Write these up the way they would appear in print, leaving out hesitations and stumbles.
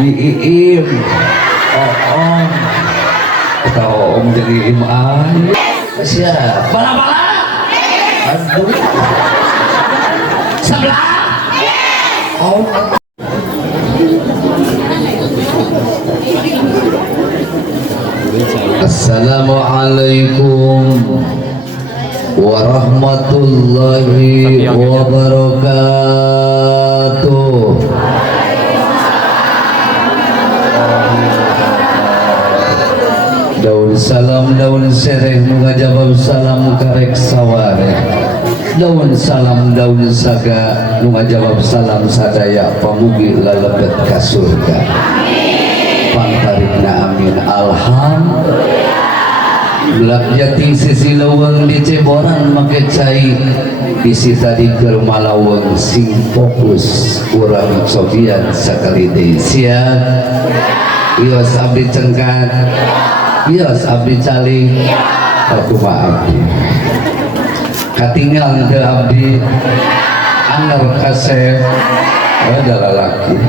Iim, Om, kata Om jadi iman. Siap, bala-bala. Aduh, sebelah. Om. Assalamualaikum warahmatullahi wabarakatuh. Daun salam daun sereh mengajabab salam karek saware. Daun salam daun saga mengajabab salam sadaya pamugi lalebet ka surga. Pantarikna amin. Alhamdulillah. Belak jati sisi lawang di Ceboran make cai isi tadi ke malawang sing fokus urang sofian sakali deui. Siap. Ios abdi cengkat. Ios abdi cali. Kumaha abdi. Katinggal teu abdi. Anger kasep. Ada lalaki.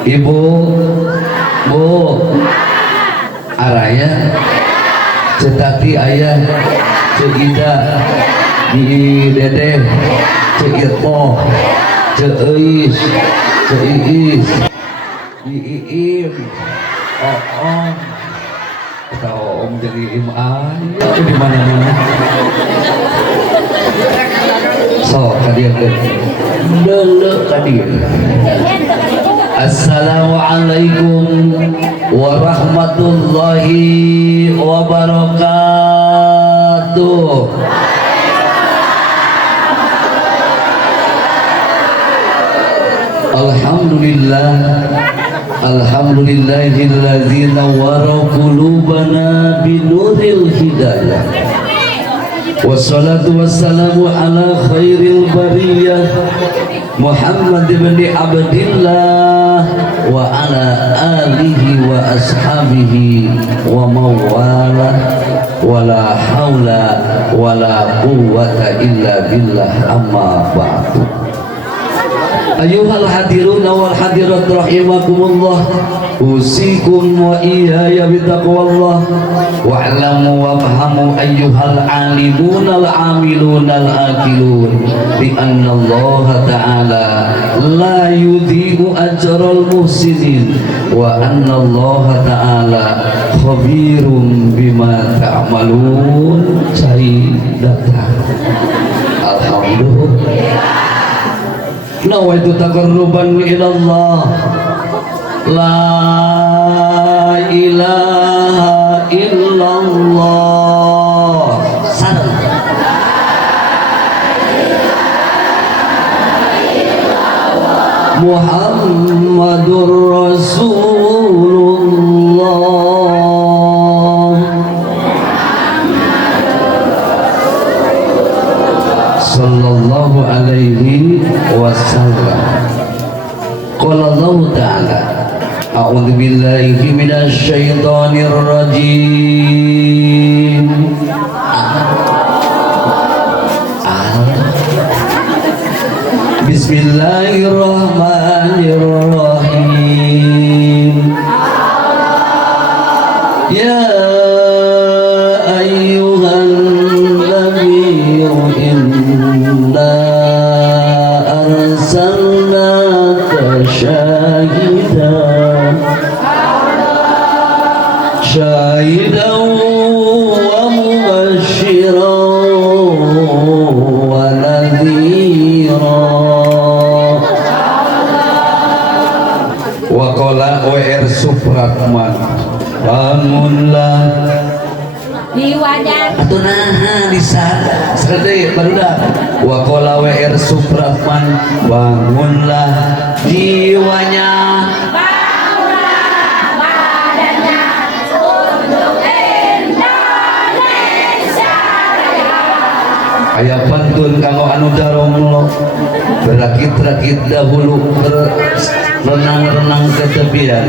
Ibu, Bu, araya, cetati ayah, ceida, di dede, ceirpo, ceis, ceiis, di iim, Om, kata Om jadi iman, itu di mana-mana. So, kadieu leuleuh kadieu. Assalamualaikum warahmatullahi wabarakatuh. Alhamdulillah, alhamdulillahilladzi nawwara qulubana binuril hidayah. Wassalatu wassalamu ala khairil bariyah Muhammad ibn Abdillah wa ala alihi wa ashabihi wa mawala wa la hawla wa la quwwata illa billah amma ba'du. Ayuhal hadirun wal hadirat rahimakumullah, usikum wa iyaya bitaqwallah wa'lamu wafhamu ayyuhal alimun al-amilun al-akilun bi anna Allah ta'ala la yudhi'u ajral muhsinin wa anna Allah ta'ala khabirum bima ta'malun. Cai datang. Alhamdulillah. Nawaitu taqarruban ilallah. La ilaha illallah. Salam. Muhammadur Rasulullah sallallahu alaihi wasallam. Qala Allah ta'ala a'udzu billahi minasy syaithanir rajim. Bismillahirrahmanirrahim. Ya ayyuhan nabiyyu inna arsalnaka syahidan wa mubasysyiran wa nadhira. Waqala WR Supratman, bangunlah di wajah atunaha disana serde barudak. Waqala WR Supratman, bangunlah jiwanya, bangunlah badannya untuk Indonesia Raya. aya pantun kanggo anu daromlo, berakit-rakit dahulu, renang-renang ke tepian.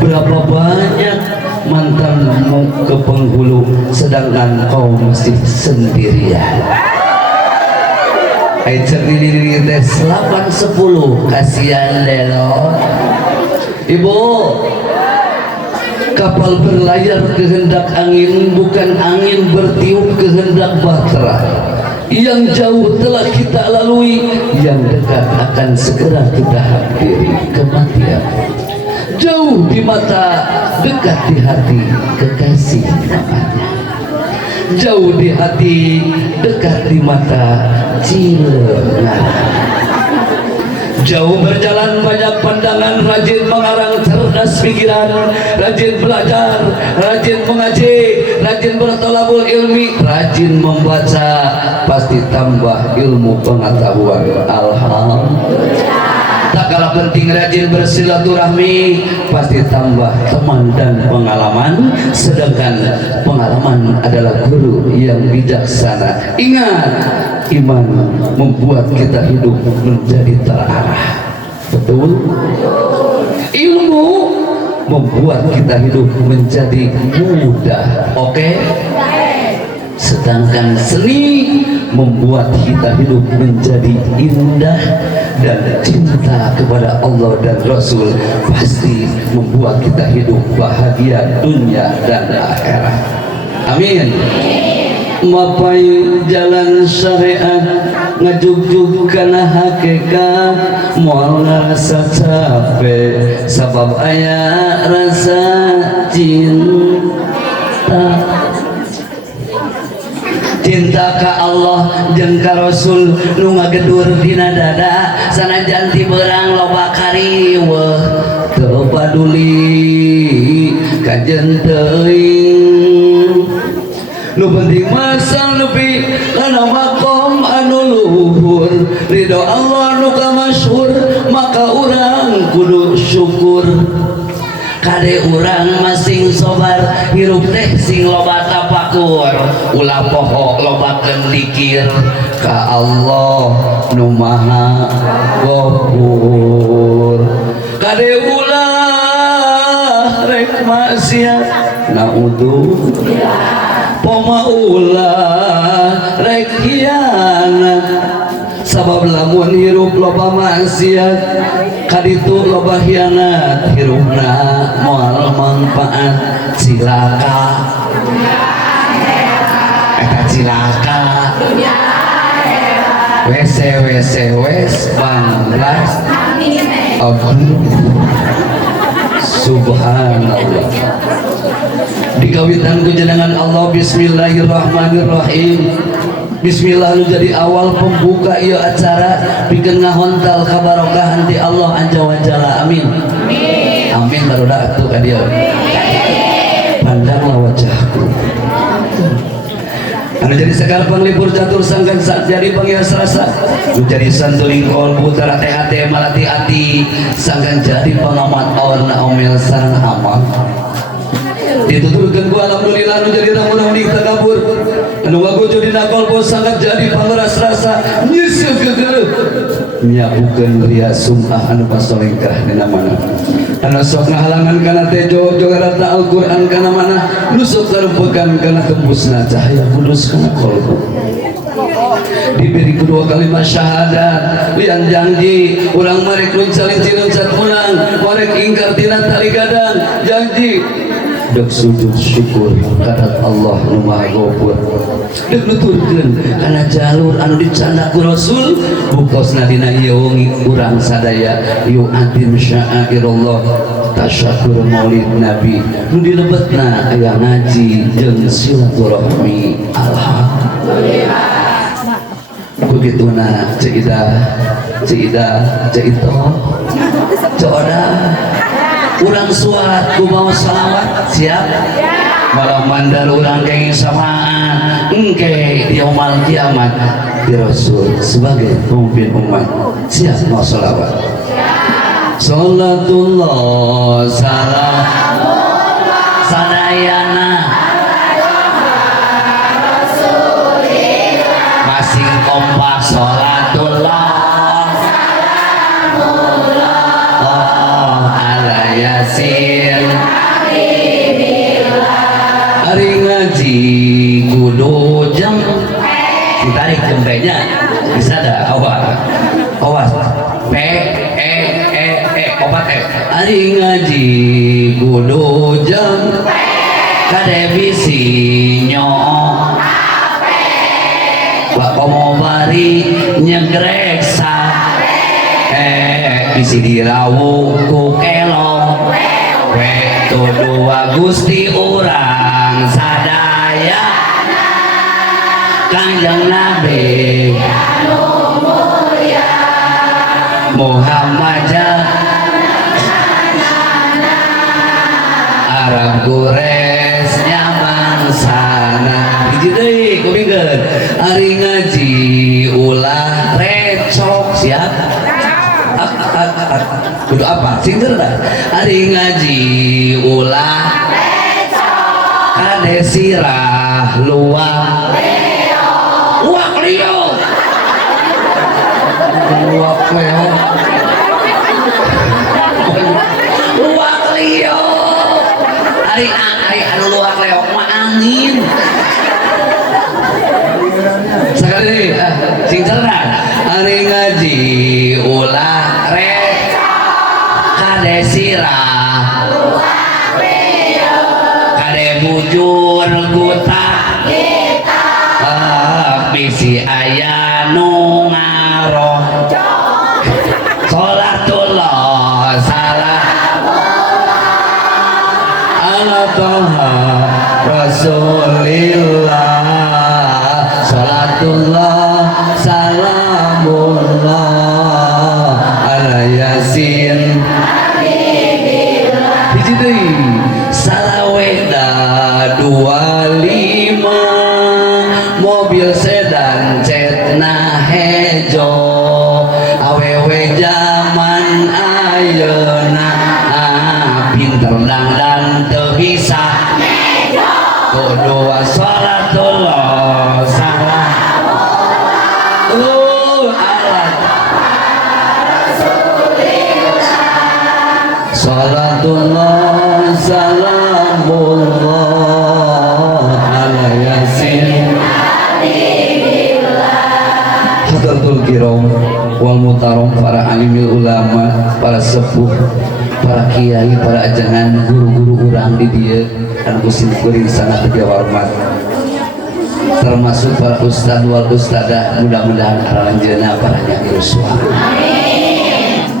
Berapa banyak mantanmu ke penghulu, sedangkan kau masih sendirian. Ai cerdiri teh 8-10, kasihan deh lo. Ibu, kapal berlayar kehendak angin, bukan angin bertiup kehendak bahtera. Yang jauh telah kita lalui, yang dekat akan segera kita hampiri, kematian. Jauh di mata, dekat di hati, kekasih namanya. Jauh di hati, dekat di mata, cilengan. Jauh berjalan banyak pandangan, rajin mengarang cerdas pikiran, rajin belajar, rajin mengaji, rajin bertolabul ilmi, rajin membaca, pasti tambah ilmu pengetahuan. Alhamdulillah. Tak kalah penting rajin bersilaturahmi, pasti tambah teman dan pengalaman, sedangkan pengalaman adalah guru yang bijaksana. Ingat, iman membuat kita hidup menjadi terarah. Betul? Ilmu membuat kita hidup menjadi mudah. Oke? Sedangkan seni membuat kita hidup menjadi indah, dan cinta kepada Allah dan Rasul pasti membuat kita hidup bahagia dunia dan akhirat. Amin. Mapai jalan syariat, ngajuk-juk kana hakikat, moal ngerasa capek sabab aya rasa cinta ka Allah jeung ka Rasul nu ngagedur dina dada, sanajan ti beurang loba kariweuh teu paduli ka teuing. Nu penting masal nepi kana maqam anu luhur, ridho Allah nu ka masyhur, maka urang kudu syukur. Kade urang masing sobar, hirup teh sing loba tapakur, ulah poho lobakeun dikir ka Allah nu maha ghafur. Kade ulah rek maksiat, naudzubillah. Poma ulah rek hianat, sabab lamun hirup loba maksiat, kaditu loba hianat, hirupna moal manfaat. Cilaka eta cilaka wes banglas. Subhanallah. Dikawitan ku jenengan Allah. Bismillahirrahmanirrahim. Bismillah nu jadi awal pembuka ieu acara, pikeun ngahontal kabarokahan ti Allah azza wa jalla. Amin. Amin barudak atuh ka dieu. Pandanglah wajahku. Anu jadi sekar panglipur catur sangkan saat jadi panghias rasa, menjadi santuling kolbu tara hati malati hati, sangkan jadi pengamat awarna omel sareng amal. Dituturkeun ku alhamdulillah nu jadi tamu unik takabur, anu ngaguju dina kolbu sangkan jadi pangeras rasa, nyeuseuk gegereuh nyabukeun ria sumah anu pasolengkah dina mana. Anu sok ngahalangan kana tejo jogarata Al-Qur'an kana mana, nu sok karempekan kana tembusna cahaya kudus kana kolbu. Diberi kedua kalimat syahadat, lian janji urang marek luncarin cinuncat urang, marek ingkar tina tali gadang, janji dek sujud syukur kadat Allah nu maha ghafur, dek nuturkeun kana jalur anu dicanda ku Rasul, bukosna dina ieu wengi urang sadaya yu adim sya'airullah, tasyakur maulid nabi, nu dilebetna aya ngaji jeung silaturahmi. Alhamdulillah. Begituna Cida Cito Coda urang suat ku mau salawat siap malah mandar urang kenging samaan engke di yaumul kiamat di Rasul sebagai pemimpin umat siap mau salawat. Salatullah salamullah sadayana masing kompak salatullah salamullah ala yasin hari ngaji kudu jam ditarik jempenya bisa dah awas obat ari ngaji kudu jeung kade bisi nyoo komo bari nyegreksa bisi dirawuk ku kelong we dua Gusti urang sadaya Kanjeng Nabi Muhammad Arab Quraisy nyaman sana hiji deui kupingkeun ari ngaji ulah recok siap kudu apa sing dah ari ngaji ulah kade sirah luang luak leo luak leo luak leo ari anu luak leo mah angin sekali sing cerdas ari ngaji ulah kade sirah kade bujur guta bisi aya nu ngaroh sholatullah salam ala toha rasulillah sholatullah salamullah ala yasin hiji deui salaweda 25 mobil sedan cetna hejo awewe zaman ayeuna pinter dan teu bisa kudu sholatullah salam Salatullah salamullah ala yasin Hadratul kiram wal mutarom para alimil ulama para sepuh para kiai para ajangan guru-guru urang di dieu anu kusim kuring sangat hormat termasuk para ustad wal ustadah mudah-mudahan aranjeunna para nyanyi uswah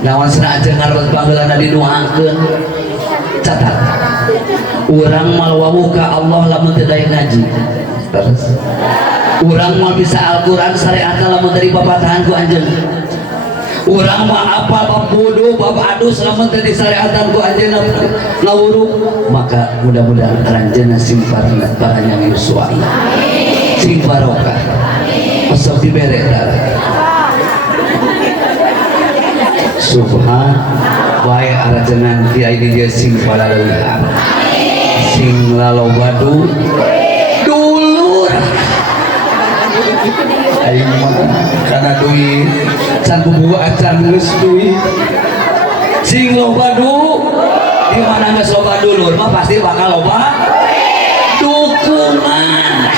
nawan cenah aja ngaros panggeulana didoakeun catat urang mal wawuh ka Allah lamun teu daek ngaji terus urang mal bisa Al-Qur'an syariatna lamun teu dipapatahan ku anjeun urang mah apal bab wudu bab adus lamun teu disyariatan ku anjeunna ngawuruk maka mudah-mudahan aranjeunna simparna para nyanyi uswah sing barokah asal dibere subhan wae arajenan kiai di sing palaleuhan sing lalobadu dulur aing mah kana duit can bubuh acan geus duit sing lobadu di mana geus loba dulur mah pasti bakal loba dukungan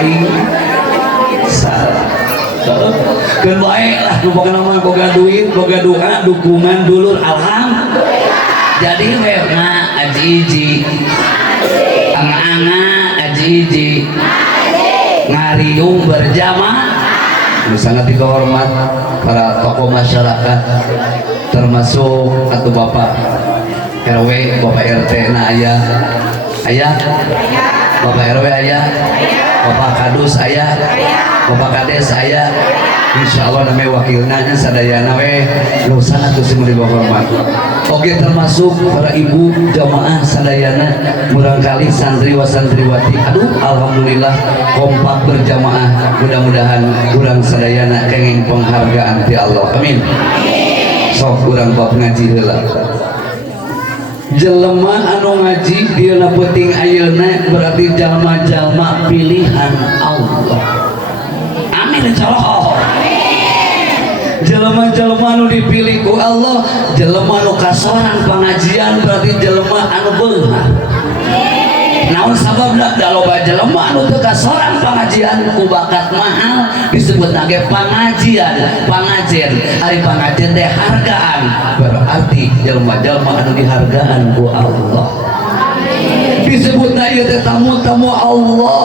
aing salah keun bae lah boga nama boga duit boga doa dukungan dulur alhamdulillah jadi werna aji iji anga-anga aji iji ngariung berjamaah sangat dihormat para tokoh masyarakat termasuk atau bapak RW bapak RT na ayah bapak RW ayah bapak kadus ayah bapak kades ayah insyaallah namanya wakilna sadayana we nu sangat kusim dihormat oke termasuk para ibu jamaah sadayana murang kali santriwa santriwati aduh alhamdulillah kompak berjamaah mudah-mudahan kurang sadayana kenging penghargaan ti Allah amin sok kurang bab ngaji heula jelema anu ngaji dieuna penting ayeuna berarti jalma-jalma pilihan Allah amin insyaallah jelema-jelema anu dipilih ku Allah jelema anu kasoran pengajian berarti jelema anu beunghar naon sababna da loba jelema anu teu kasorang pangajian ku bakat mahal disebut nage pangajian pangajen ari pangajen teh hargaan berarti jelema-jelema anu dihargaan ku Allah disebutna ieu teh tamu-tamu Allah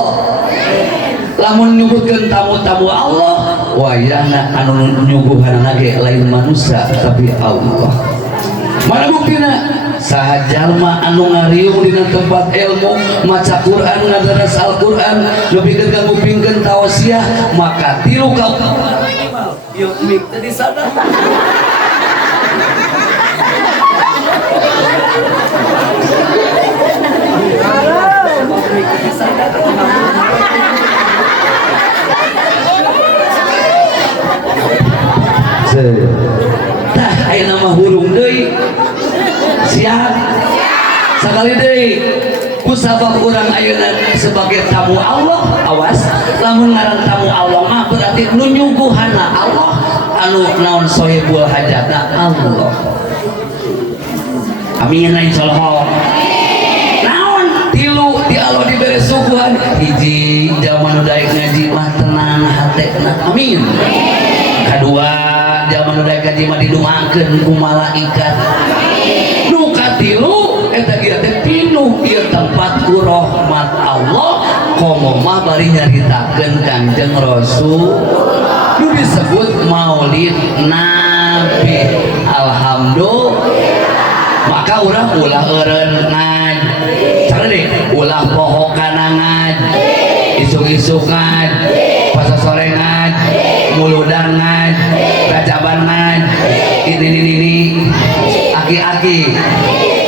lamun nyebutkeun tamu-tamu Allah wayahna anu nyuguhanna ge lain manusia tapi Allah mana buktina saha jalma anu ngariung dina tempat ilmu maca Quran ngadaras Al-Quran lebih ke ngupingkeun tausiah maka tilu ka yuk mik tadi sana tah aya nama hurung deui siap sekali deui kusabab urang ayeuna sebagai tamu Allah awas lamun ngaran tamu Allah mah berarti nu nyuguhanna Allah anu naon sohibul hajatna Allah amin insyaallah naon tilu di Allah diberi suguhan hiji zaman daek ngaji mah tenang hatena amin kedua zaman daek ngaji mah didoakeun ku malaikat nu katilu eta ieu teh pinuh ieu tempat ku rahmat Allah komo mah bari nyaritakeun Kangjeng Rasul nu disebut maulid nabi alhamdulillah maka urang ulah eureun ngaji cara deh ulah poho kana ngaji isuk-isuk ngaji pas sore ngaji muludan ngaji rajaban ngaji ini aki-aki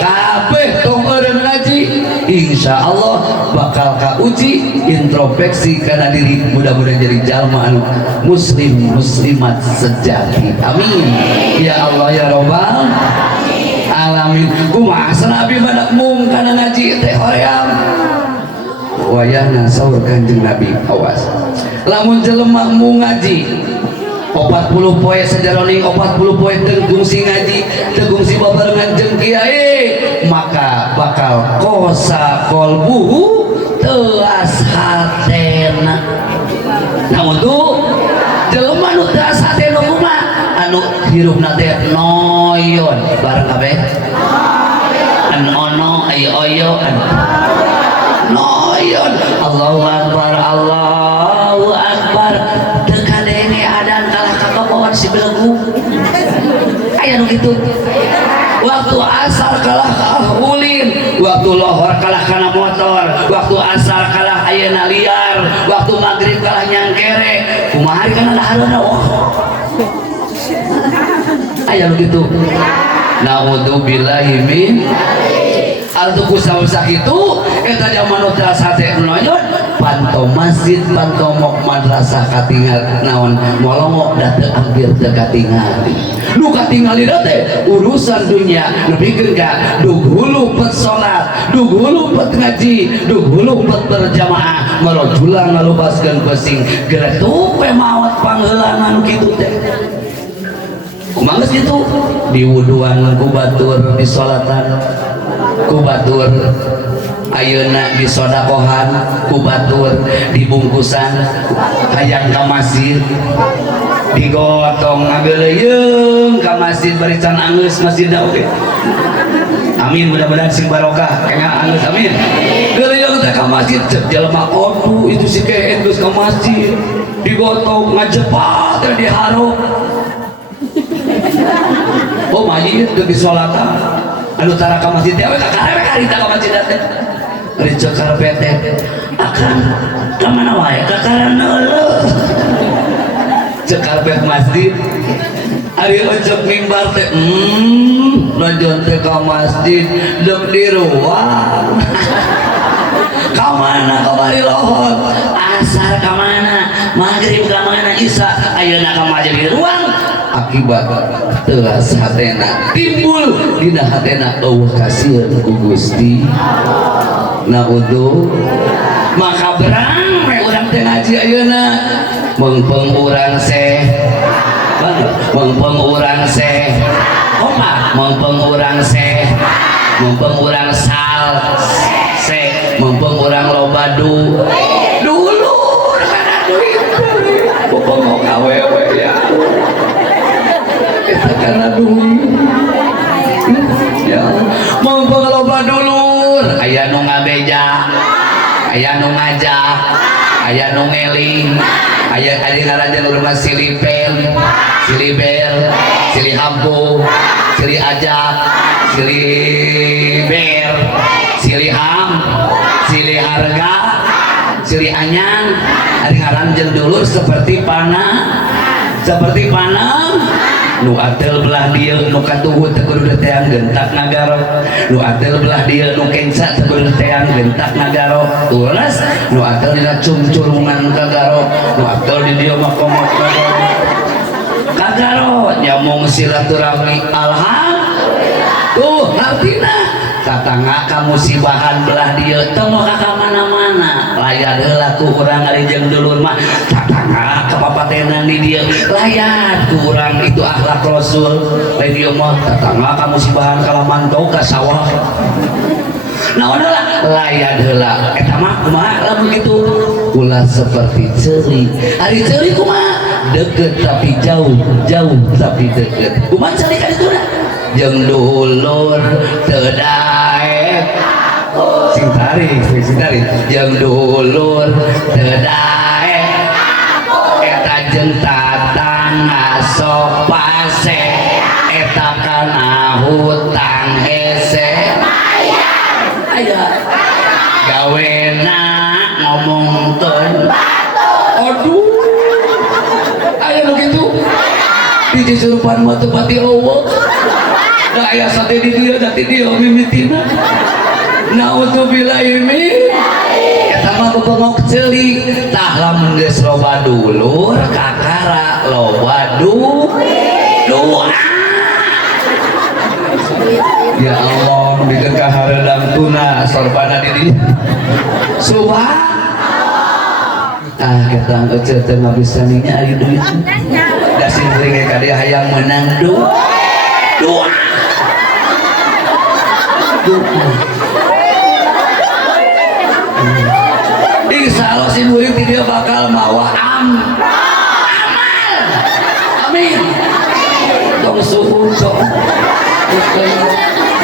kabeh tong eureun ngaji insyaallah bakal kauji introspeksi kana diri mudah-mudahan jadi jalma anu muslim muslimat sejati amin ya Allah ya rabbal alamin kumaha Nabi badak mung kana ngaji teh hoream wayahna saur Kanjeng Nabi awas lamun jelema mung ngaji 40 poe sajaroning 40 poe teu gungsi ngaji teu gungsi babarengan jeung kiai maka bakal kosa qalbuhu teuas hatena namun tuh jelema nu teuas hatena kumaha anu hirupna teh noyon bareng kabeh an ono ay oyo an noyon Allahu akbar Allahu akbar teu kadenge adan kalah kakabon si belegu aya nu kitu waktu asar kalah ka ulin waktu lohor kalah kana motor waktu asar kalah ayeuna liar waktu maghrib kalah nyangkere kumaha kana dahareuna aya nu kitu naudzubillahi min altuku sakitu eta zaman teh sate noyon panto masjid panto mok madrasah katingal naon molongok da teu hampir teu katingali nu katingali da teh urusan dunia nepikeun ka dughulu pet salat dughulu pet ngaji dughulu pet berjamaah marojula ngalubaskeun pesing geura tuh we maot pangheulangan kitu teh kumaha gitu di wuduan ku batur di salatan ku batur ayeuna di sodakohan ku batur di bungkusan hayang ka masjid digotong ngabeleuyeung ka masjid bari can angeus masjidna oge amin mudah-mudahan sing barokah kengah angeus amin geuleung teh ka masjid cek jelema kodu itu si keen geus ka masjid digotong ngajepat teh dihareup oh majid teu disolatan anu tara ka masjid teh we kakare karita ka masjid teh ricek karpet teh akan ka mana wae kakarana euleuh cek karpet masjid ari ojok mimbar teh lanjut teh ka masjid deuk di ruang ka mana ka bari lohor asar ka mana maghrib ka mana isya ayeuna ka masjid di ruang akibat teuas hatena timbul dina hatena eueuh kasieun ku Gusti naudzu maka berang we urang teh ngaji ayeuna mengpeng urang seh mengpeng urang seh mengpeng urang seh mengpeng urang sal seh mumpung orang loba dulu karena duit mumpung mau awewe ya kita karena duit ya mumpung loba dulur aya nu ngabeja aya nu ngajak aya nu ngeling aya ngarajan urang silipel silihampu sili ajak siliber siliham sili harga sili anyang ari ngaranjeun dulur seperti panah nu atel belah dia nu katuhut teu kudu teang gentak nagaro nu atel belah dia nu kenca teu kudu teang gentak nagaro tulas nu atel dina cumcurungan kagaro nu atel di dieu mah komot kagaro nyamong silaturahmi alhamdulillah tuh ngartina tatangga kamusibahan belah dia teu moal ka mana-mana layar heula ku urang ari jeung dulur mah tatangga kapapatenan di dia layar ku urang itu akhlak rasul lain dia mah tatangga kamusibahan kalamantau ka sawah naon heula layar heula eta mah kumaha lamun kitu ulah seperti ceuri ari ceuri kumaha deket tapi jauh tapi deket kumaha ceuri ka dituna jeung dulur teu daek sing tari jeung dulur teu daek eta jeung tatangga sok pase eta kana hutang hese aya gawena ngomongkeun aduh aya begitu di Jisurupan mah teu pati eueuh da aya sate di dieu da ti dieu mimitina naudzubillahi min eta mah bebengok ceuli tah lamun geus loba dulur kakara loba doa ya Allah bikin kahareudang tuna sorbana di dieu subhanallah kita ngecel teu ngabis saninya ari duit da sindring ka dia hayang menang doa insya Allah si murid dia bakal mawa amal amin dong suhun dong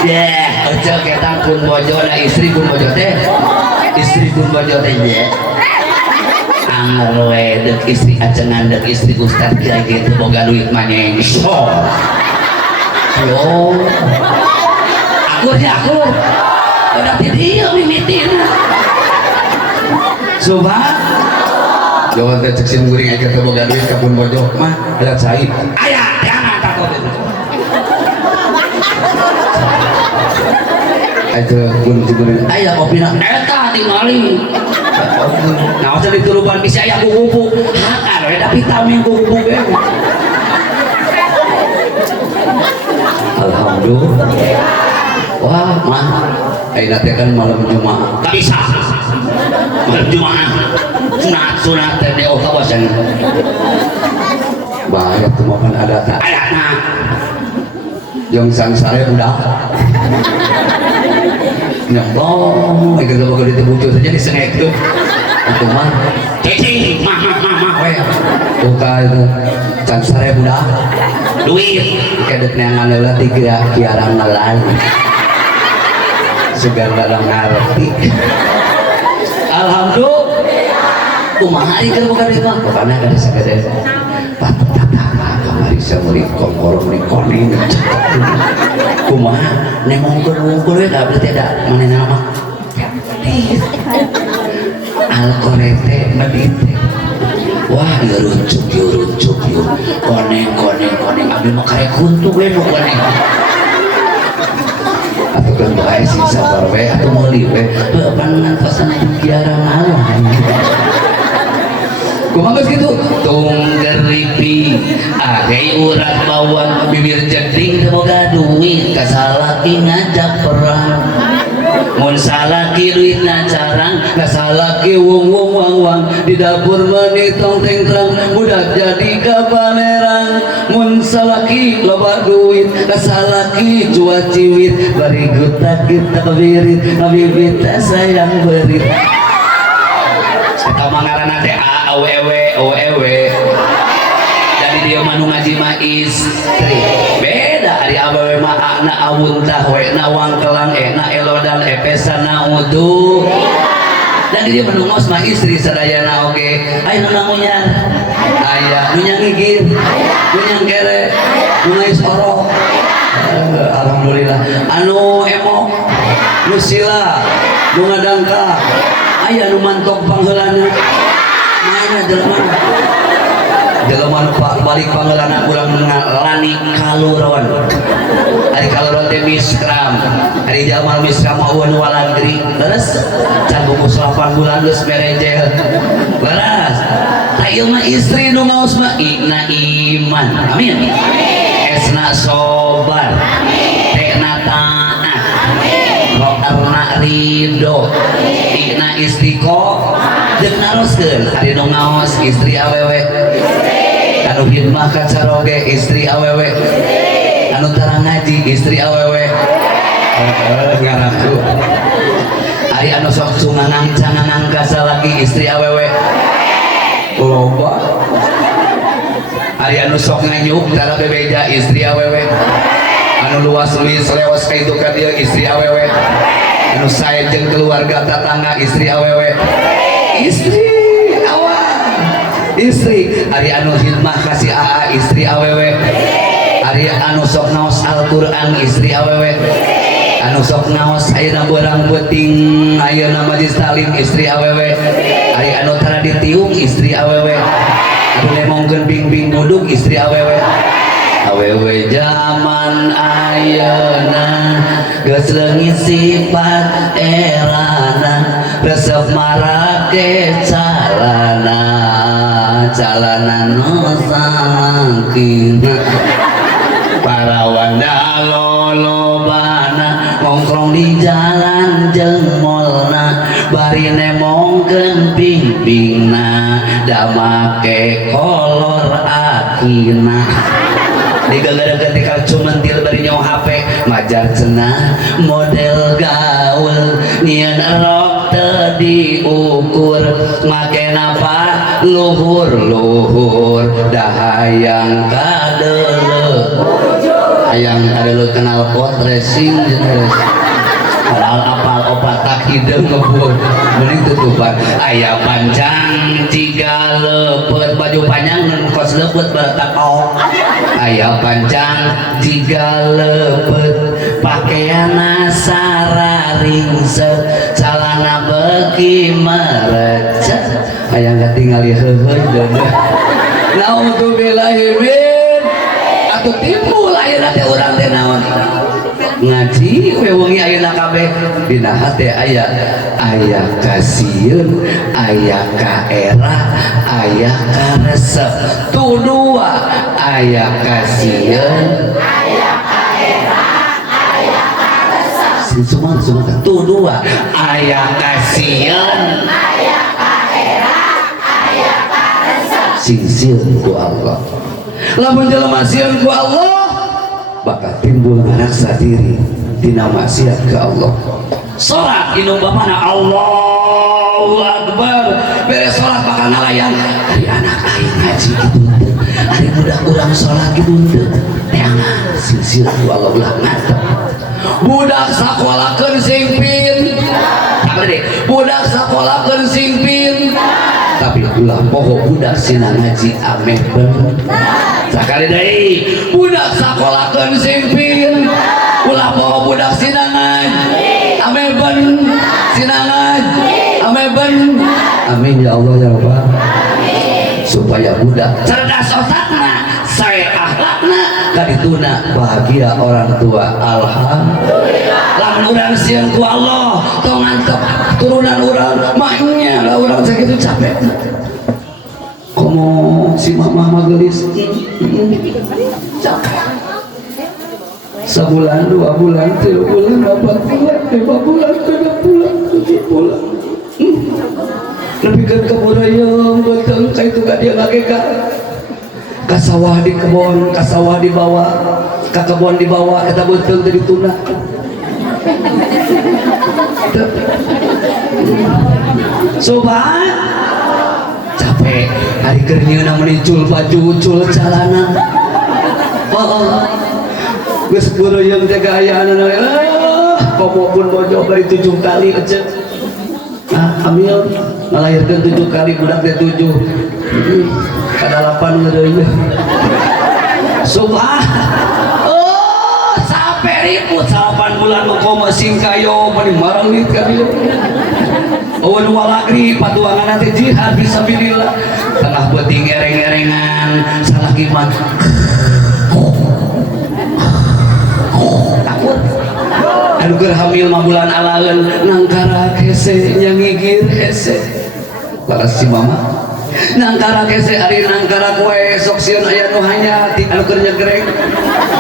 ya aja kita kun bojo na istri kun bojo teh ya anggar we dek istri acengan dek istri ustad kayak gitu boga duit maneng so yo akur udah dia mimitin subhan jawab teh cek sim guring aya teh boga duit ka pun bojo mah lihat sai aya jangan takut itu pun guring aya kopina eta tingali nah usah diturupan bisa aya kuku hakar we tapi taming kuku ge alhamdulillah wah mah ayeuna teh kan malam Jumat tak bisa malam Jumat sunat teh deo kawasan bahaya tuh makan adatna yang sangsare udah nyambong agar bakal ditebucu saja disengek tuh itu mah cici mah we buka itu sangsare udah duit kedek neangan leula tiga kiarang ngalan segala ngarti alhamdulillah kumaha ikan bukan itu bukannya ada segede patah kamari samuri kongkor mrikoning kumaha nemongkeun we da berarti ada mana nama alkorete medite wah runcuk koneng abdi mah karek kuntu we nu koneng atau kan bae sih sabar we atau meuli we pangan pasan biara malah kumaha gitu tunggeripi agei urat bawang bibir jeding teu boga duit kasalaki ngajak perang mun salaki duitna carang kasalaki wong di dapur meuni tong tengtrang budak jadi kapanerang mun salaki loba duit kasalaki cuac ciwit bari gutak kita kebirit habibit sayang berit eta mangarana teh awewe jadi dia manu ngaji mah istri beda ari awewe mah na awuntah we na wangkelang na elodan pesana udu dan dia manu ngos mah istri sadayana oge aya nu nangunyar aya nu nyangigir nu nyangkere nu ngais orok alhamdulillah anu emo nu sila nu ngadangka aya nu mantok pangheulana mana jelema pak balik pangheulana urang ngalani kalurawan ari kalurawan teh miskram ari jamal miskram eueun walagri leres can bungkus 8 bulan geus berejel leres ta ieu mah istri nu ngaos mah ina iman amin esna sobar tekna taat rokarna ridho ina istiqo jeung naroskeun ari nu ngaos istri awewe anu hidmah ka caroge istri awewe anu tara ngaji istri awewe ngaraku ari anu sok sunganang canganang ka salaki istri awewe loba ari anu sok nganyuk tara bebeja istri awewe anu luas luis leos ka itu ka dieu istri awewe anu sae jeung keluarga tatangga istri awewe istri istri ari anu hidmah kasih AA istri awewe ari anu sok naos Al-Qur'an istri awewe anu sok naos ayeuna beurang beuting ayeuna majlis talim istri awewe ari anu tara ditiung istri awewe anu lemongkeun bing-bing buduk istri awewe awewe zaman ayeuna geus leungit sifat erana resep marake calana nu saking para wanda lolobana ngongkrong di jalan jeung molna bari nemongkeun pingpingna da make kolor akina digagara ketika cumentil bari nyawa HP majar cenah model gaul nyen rok teu diukur make napa luhur dahayang kadeuleu hayang kadeuleu kenal pot racing padahal apal opat tak hideung ngebul mending tutupan aya panjang tiga lepet baju panjang kos lepet bertakau aya panjang tiga lepet pakaiana sararing calana beuki merecet aya katingali heuheuy deung naudzubillahi min atuh timbul ayeuna teh urang teh naon ngaji we wengi ayeuna kabeh dina hate aya kasieun aya ka era aya ka resep tu dua aya kasieun aya ka era aya ka resep sumang tu dua aya kasieun aya ka era aya ka resep sing sieun ku Allah lamun jelema sieun ku Allah bakal timbul ngarasa diri dina maksiat ke Allah. Salat inu bapana Allahu Akbar beres salat bakal ngalayan ari anak aing ngaji kitu ari budak urang salat kitu teangan sing ku Allah ulah ngadep budak sakolahkeun sing pin budak sakolahkeun sing pin tapi ulah poho budak sina ngaji ameh bener sakali deui budak sakolahkeun sing pin ulah poho budak sina ngaji ameh ben sina ngaji ameh ben amin ya Allah ya Rabbal supaya budak cerdas otakna sae akhlakna kadituna bahagia orang tua alhamdulillah lamun urang sieun ku Allah tong ngantep turunan urang mahnya lah urang sakitu capek komo si mamah magelis capek sebulan 2 bulan 3 bulan 4 bulan 5 bulan 6 bulan 7 bulan lebih ke keburayang betul kayak itu gak dia lagi ke sawah di kebun ke sawah di bawah ke kebun di bawah kita betul dari tuna sobat capek hari kerja namanya cul baju cul celana geus bureuyeung teh gayaana komo pun bojo bari 7 kali aja hamil melahirkan 7 kali budak teh 7 kada 8 ngeureun subah sampai ribut 8 bulan koma singkayo mani marangit ka dieu awan walagri patuangan teh jihad fisabilillah tengah beuting ereng-erengan salaki mah anu keur hamil 5 bulan alaeun nangkara kese nyangigir hese balas si mama nangkara kese ari nangkara kue sok sieun aya nu hanya ti anu keur nyegreng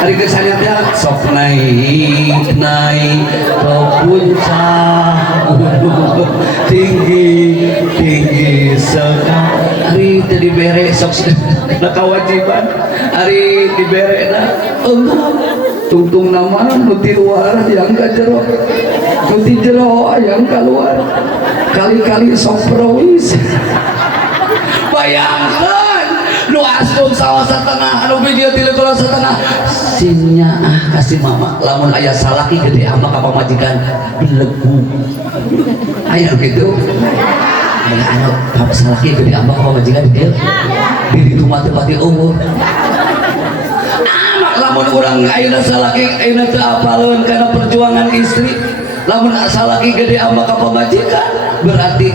ari geus hanya sok naik ke puncak tinggi sekali ari teu dibere sok na kawajiban ari dibere na tungtung nama nuti luar yang ke jero nuti jero yang keluar kali-kali sok perawis bayangkan lu asum salah setengah anu video tilu kalau setengah sinya kasih mama lamun ayah salaki gede ama ka pamajikan belegu aya gitu aya anu ka salaki gede ama ka pamajikan di rumah tempat umur lamun urang ayeuna salaki ayeuna teu apaleun kana perjuangan istri lamun salaki gede ama ka pamajikan berarti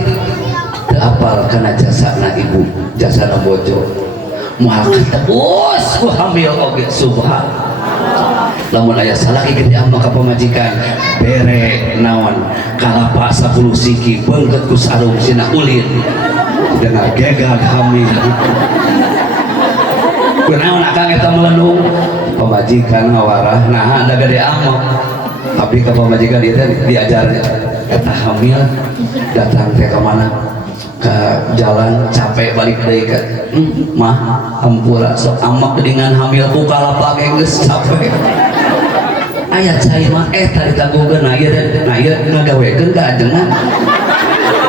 teu apal kana jasana ibu jasana bojo moal katebus ku hamil oge subhanallah lamun aya salaki gede ama ka pamajikan bere naon kalapa 10 siki beungkeut ku sarung sina ulin dengan gegag hamil kunaon akang eta melendung pemajikan ngawarah nah ada gede amok abdi ka pemajikan dia diajarnya eta hamil datang teh ka mana ke jalan capek balik deui ka mah ampura sok amok dengan hamil ku kalapa geus capek aya cai mah tadi tanggugeun na ieu ngagawekeun ka ajengan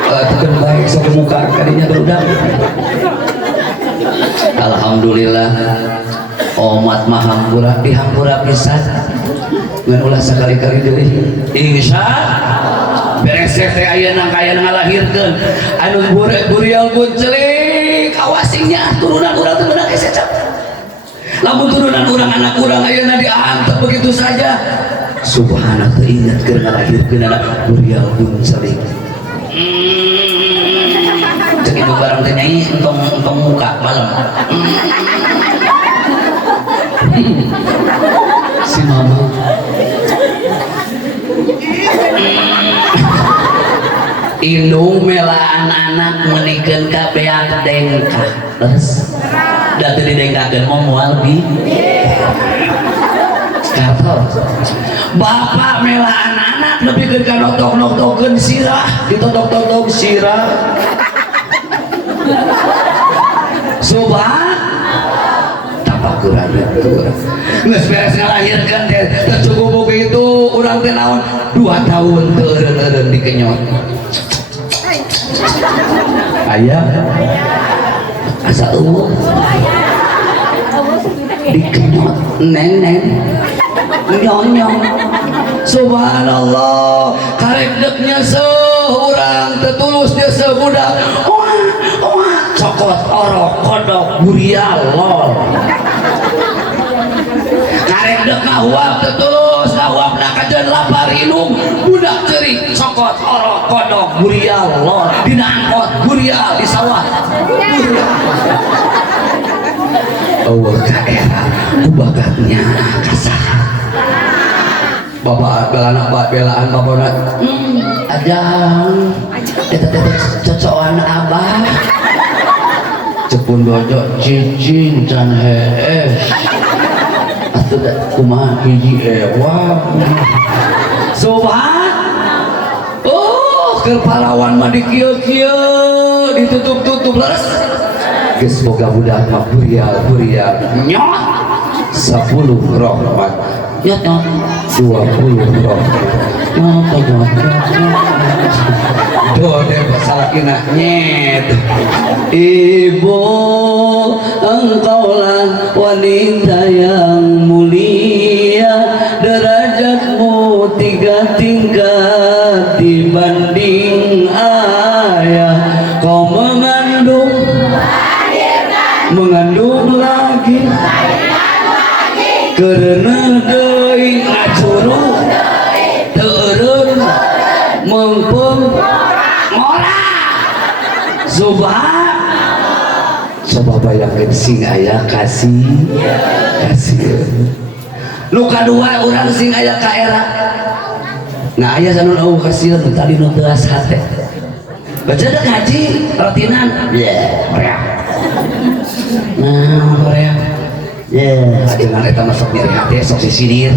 tekan baik sok muka kadinya budak alhamdulillah omat mah hampura dihampura pisan ngan ulah sakali-kali deui insya beres teh ayeuna kaya ngalahirkeun anu burial buncelik awasingnya turunan urang teh beunang esecap lamun turunan urang anak urang ayeuna diantep begitu saja subhanallah teu inget keur ngalahirkeun anak burial buncelik cek itu barang teh nyai entong muka malam si mama indung melaan anak menikeun ka beak dengka terus da teu didengkakeun moal bi kator bapak melaan anak lebih ke notok-notokeun sirah ditotok-totok sirah sobat tapakuran geus beres ngalahirkeun teh teu cukup begitu urang teh naon 2 tahun teu eureun dikenyot aya asa eueuh dikenyot neng nyonyong subhanallah karek deknya seurang tetulus dia sebudak cokot orok kodok burial lol karek dek ngawap tetulus ngawap na kajen lapar inung budak cerik cokot orok kodok burial lol dina angkot burial di sawah Allah ka era kubagatnya kasar bapak belaan bapak ajang eta cocokan abah cepun dojo cicing can hees atuh da kumaha hiji ewa subhan oh keur pahlawan mah di kieu-kieu ditutup-tutup leres geus boga budak mah burial nyot 10 rahmat nyot 20 rahmat nyot dode salakina nyet ibu engkaulah wanita yang mulia derajatmu 3 tingkat dibanding ayah kau mengandung lagi karena deui ngacuru teureun mengpeng ngora subhan coba bayangkeun sing aya kasih nu kadua urang sing aya ka era nah aya sanu eueuh kasih tadi nu teu hate baca deh ngaji rotinan korea nah korea ajengan eta masuk nyeri hati sok sisinir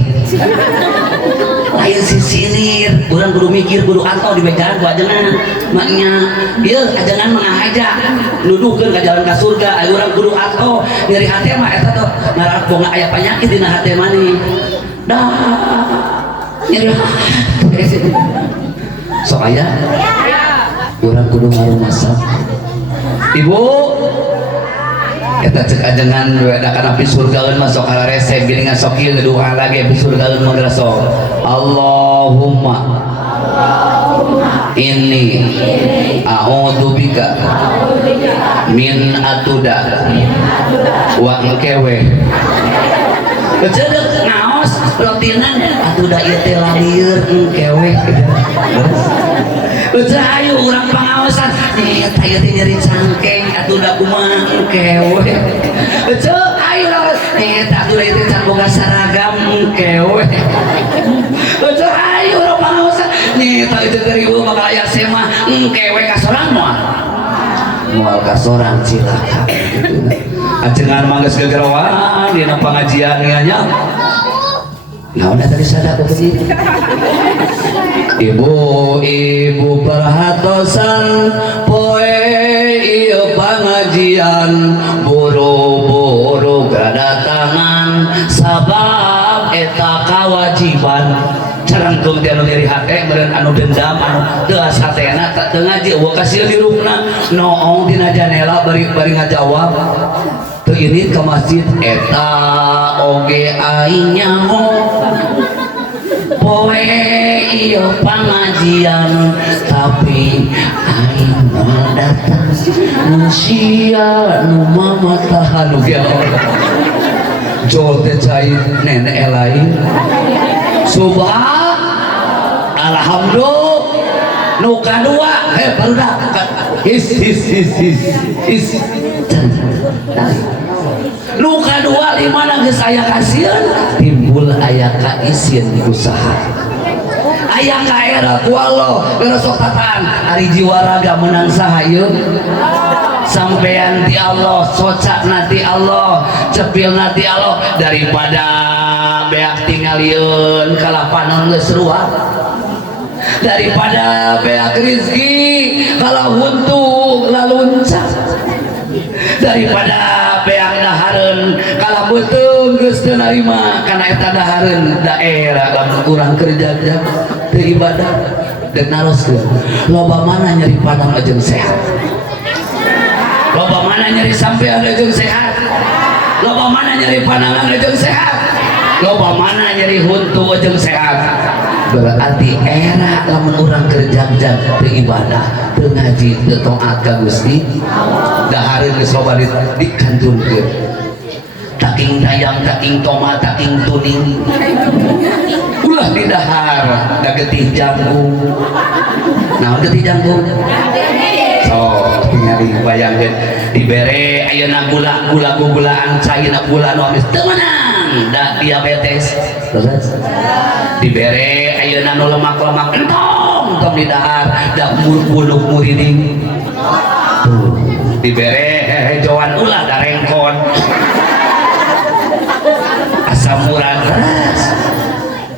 lain sisinir urang kudu mikir kudu antau di bejalan ku ajengan maknya ieu ajengan mengahaja nuduhkeun ka jalan ka surga aya urang kudu antau nyeri hati mah eta tuh ngaran boga aya panyakit dina hati mani dah nyeri hati sok aya urang kudu ngarumasak ibu eta cek ajengan da kana pi surgaeun masuk ala resep geuning sok ieu doa lagi pi surgaeun mah sok Allahumma inni a'udzubika min atuda wa engkewe kejedeg ngaos rotinan atuda ieu teh lahir engkewe Udah ayo urang pangaosan eta ieu teh nyeri cangkeng atuda kumaha engkewe Udah ayo lawan eta atuda ieu teh can boga saragam engkewe Udah ayo urang pangaosan eta ieu teh ribu bakal aya sema engkewe ka sorang moal ka sorang cilaka ajengan mah geus gegerawan dina pangajian nya naon tadi sada ku kitu ibu-ibu perhatosan poe ieu pangajian buru-buru kedatangan sabab eta kawajiban carangkeun teh anu nyeri hate meureun anu dendam anu teu asatena teu ngaji eueuh kasieun di rumahna noong dina janela bari ngajawab teu ini ke masjid eta oge aing nyaho poe ieu pangajian tapi aing mah datang sia nu mamatahan ge jol teh cai nenek lain subhan alhamdulillah nu kadua barudak is nu kadua di mana geus aya kasieun timbul aya kaisieun usaha aya ka era ku Allah beresok tataan ari jiwa raga menang saha ieu sampean ti Allah socakna ti Allah cepilna ti Allah daripada beak tingalieun kalapanon geus ruah daripada beak rezeki kalah huntuk laluncak daripada beak dahareun kalah beuteung geus teu narima kana eta dahareun daerah lamun urang kerja teu ibadah deuk naroskeun loba mana nyeri padang ajeung sehat loba mana nyeri sampean ajeung sehat loba mana nyeri panangan ajeung sehat loba mana nyeri huntu ajeung sehat berarti era lamun urang kerja teu ibadah teu ngaji teu taat ka Gusti dahareun geus loba dikantunkeun taking dayang taking toma taking tuning ulah di dahar da getih jangkung naon getih jangkung sok ningali bayangkeun dibere ayeuna gula-gulaan cairna gula nu amis teu meunang da diabetes terus dibere ayeuna nu lemak-lemak entong di dahar da buluk muriding tuh dibere hejoan ulah da rengkon asa samuran keras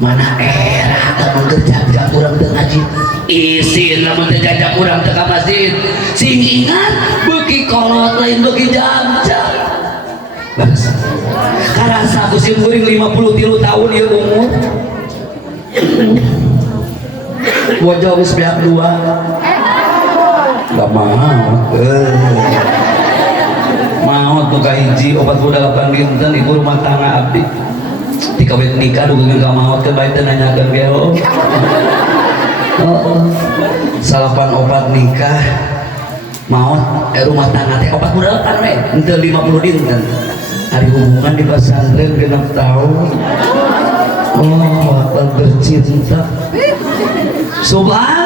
mana era lamun terjajak urang teu ngaji isin lamun terjajak urang teu ka masjid sing ingat beuki kolot lain beuki jamjam karasa ku sim kuring 53 tahun ieu umur wajah geus beak dua gak mau tuh hiji obat budak 8 dinten ibu rumah tangga abdi dikawin nikah dukungan gak mau ke baik dan nanyakan dia salapan obat nikah mau rumah tangga teh obat budak 8 we ente 50 dinten hari hubungan di pesantren genap tahun bakal bercinta subhan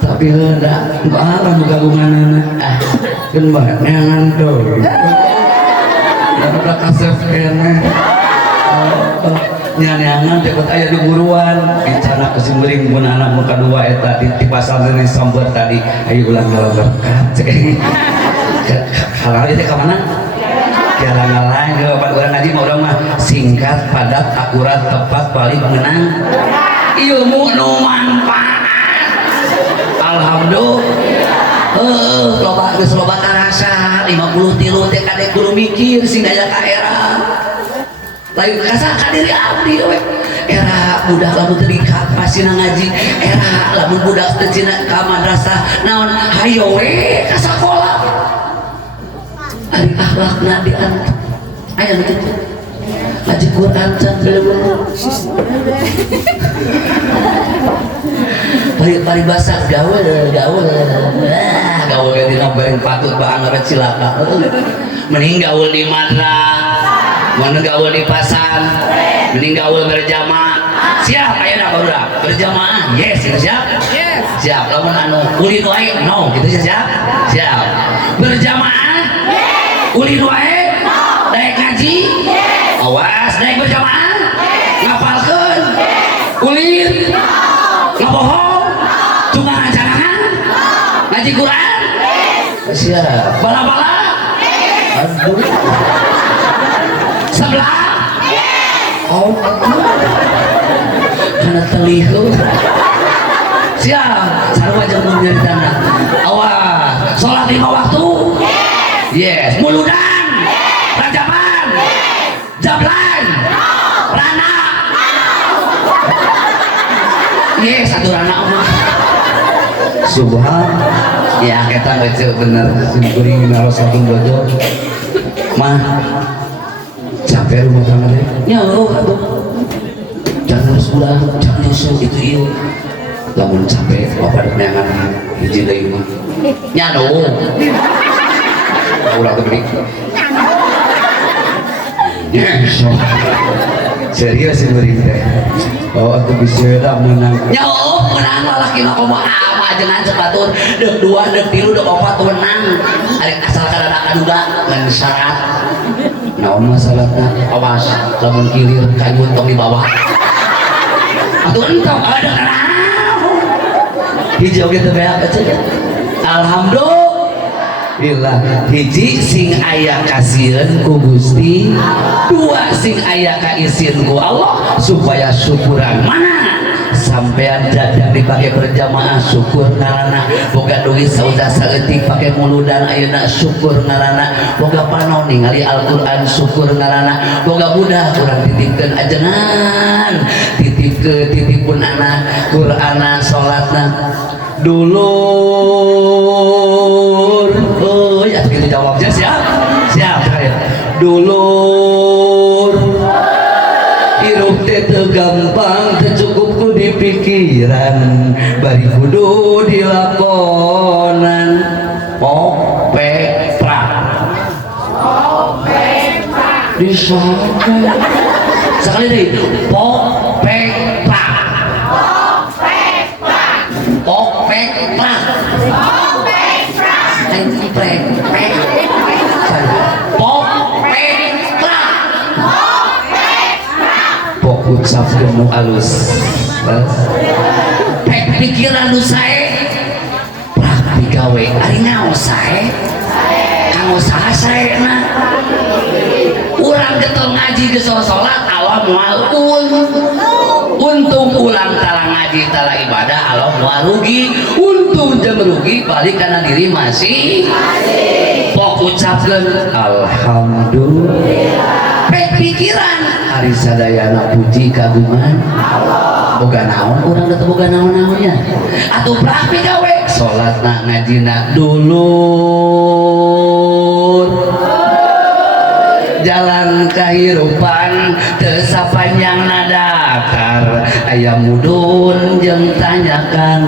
tapi hendak barang gabungan anak kan banyak ngantor udah kasih kena nyanyangan cepet ayah di buruan bicara kesimpuling pun anak muka dua eta di pasar dari sambar tadi ayo ulang dalam berkat kalau itu kemana jalan lain ke bapak orang ngaji mau dong mah singkat padat akurat tepat paling menang ilmu nu manfaat alhamdulillah loba karasa 53 teh kadek kudu mikir sing daya ka era lain kasa ka diri abdi we era budak lamun teu dikapasina ngaji era lamun budak teu cina ka madrasah naon hayo we ka sakola ari akhlakna diantar aya nu kitu ngaji Quran can paribasa gaul gaul yang dinobain patut banget cilaka mending gaul di madrasah mana gaul di pasar mending gaul berjamaah siap ayeuna barudak berjamaah yes siap siap lamun anu ulin wae no gitu siap berjamaah ulin wae daek ngaji awas daek berjamaah ngapalkeun ulin ngabohong ngaji Quran siap bala-bala aduh sebelah oh karena telihu siap sarua jeung menjadi tanda awas sholat 5 waktu yes muludan rajaman jablan rana yes satu rana subhan ya kita baca bener simkuring naros satu bodoh mah capek rumah tangga deh nyaluh aduh jangan harus pulang jangan nyusul itu iya lamun capek apa ada penyangan hiji lagi mah nyaluh ulah keberi serius simkuring teh oh aku bisa menang nyaluh menang lalaki mah komaha jengan sepatur dek 2 dek 3 dek 4 menang arek asalkan ada kaduga ngan syarat naon masalahna awas lamun kilir kayu tong di bawah atuh entong ada naon hiji oge teu beak aja alhamdulillah hiji sing aya kasieun ku Gusti 2 sing aya kaisieun ku Allah supaya syukuran mana sampean jajan dipakai berjamaah syukur ngarana boga duit sauda saeutik pake muludan ayeuna syukur ngarana boga panon ningali Al-Qur'an syukur ngarana boga budak urang titipkeun ajengan titipun anak Qur'ana salatna dulur euy atuh kitu jawabnya siap dulur hirup teh teu gampang teu cukup ku dipikiran bari kudu dilakonan popek disokan sekali deui popek ucap demu alus pek pikiran nu sae praktik gawe ari ngaos sae kanggo saha saena urang urang getol ngaji geus salat Allah moal untung ulang tala ngaji tala ibadah Allah moal rugi untung jeung rugi balik kana diri masih pok ucapkeun alhamdulillah pikiran hari sadayana puji kagungan Allah boga naon urang teh boga naon-naonnya atuh praktik gawe salatna ngajina dulur jalan kehidupan tesapanjang nadakar ayam mudun jeung tanyakan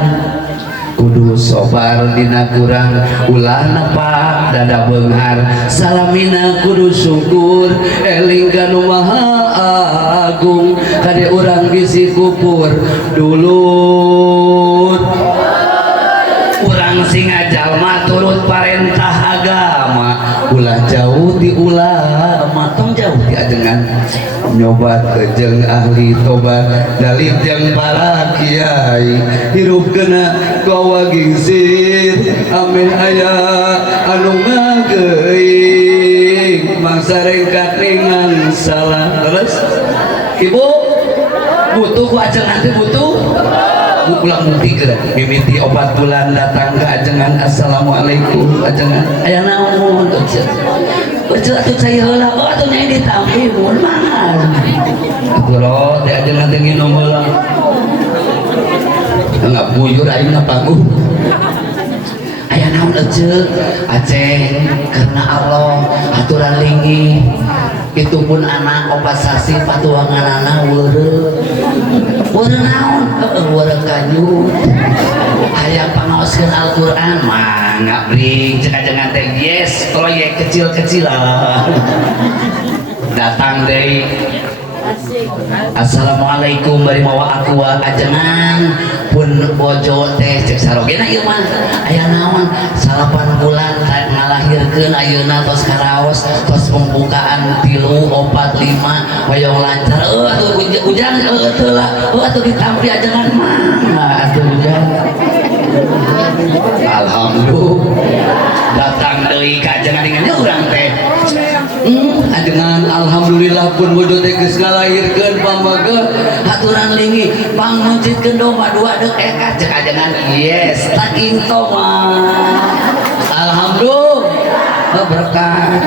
kudu sobar dina kurang ulah nepak dada beunghar salamina kudu syukur eling ka Nu Maha Agung kade urang bisi kupur dulur urang sing jalma turut parentah agama ulah jauh di ulama tong jauh di ajengan nyobat jeung ahli tobat dalil jeung para kiai hirup kena kawa gingsir amin aya anu ngageuing mangsa rengkat ringan salah terus ibu butuh ku ajengan teh butuh pulang muntikeun mimiti obat bulan datang ke ajengan assalamualaikum ajengan aya naon Betul atuh saya heula kok atuh nyai ditampi mun mangan. Atuh teh ajengan teh nginum heula. Enggak buyur aing panggung. Aya naon eceuk? Aceh karena Allah aturan linggih. Itu pun anak opat sasi patuanganana weureuh. Weureuh naon? Weureuh kanyu. Hayang pangaoskeun Al-Qur'an mah ngabring cek ajengan teh yes proyek kecil-kecilan. Datang deui. Assalamualaikum bari mawa aku ajengan pun bojo teh cek sarogena ieu mah aya naon 8 bulan ngalahirkeun ayeuna tos karaos tos pembukaan 3 4 5 hoyong lancar atuh ujang teu lah atuh ditampi ajengan mah atuh ujang alhamdulillah datang deui ka ajengan dingannya urang teh ajengan alhamdulillah pun bojo teh geus ngalahirkeun pamageh haturan linggih pangmujidkeun domba 2 deuk eka cek ajengan yes taking toma alhamdulillah berkah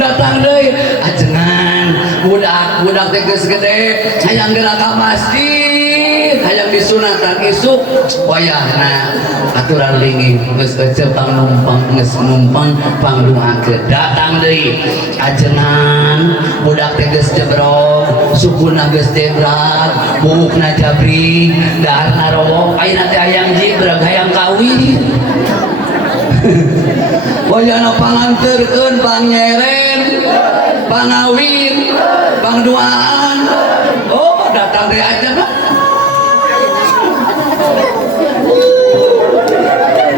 datang deui ajengan budak teh geus gede hayang gerak ka masjid hayang disunatan isuk wayahna aturan linggih geus eceu pangnumpang geus numpang pangduakeun datang deui ajengan budak teh geus jebrok sukuna geus debrak buukna jabrik daharna rowok ayeuna teh hayang jibrek hayang kawin wayahna panganterkeun pangnyeren pangawin pangduaan oh datang deui ajengan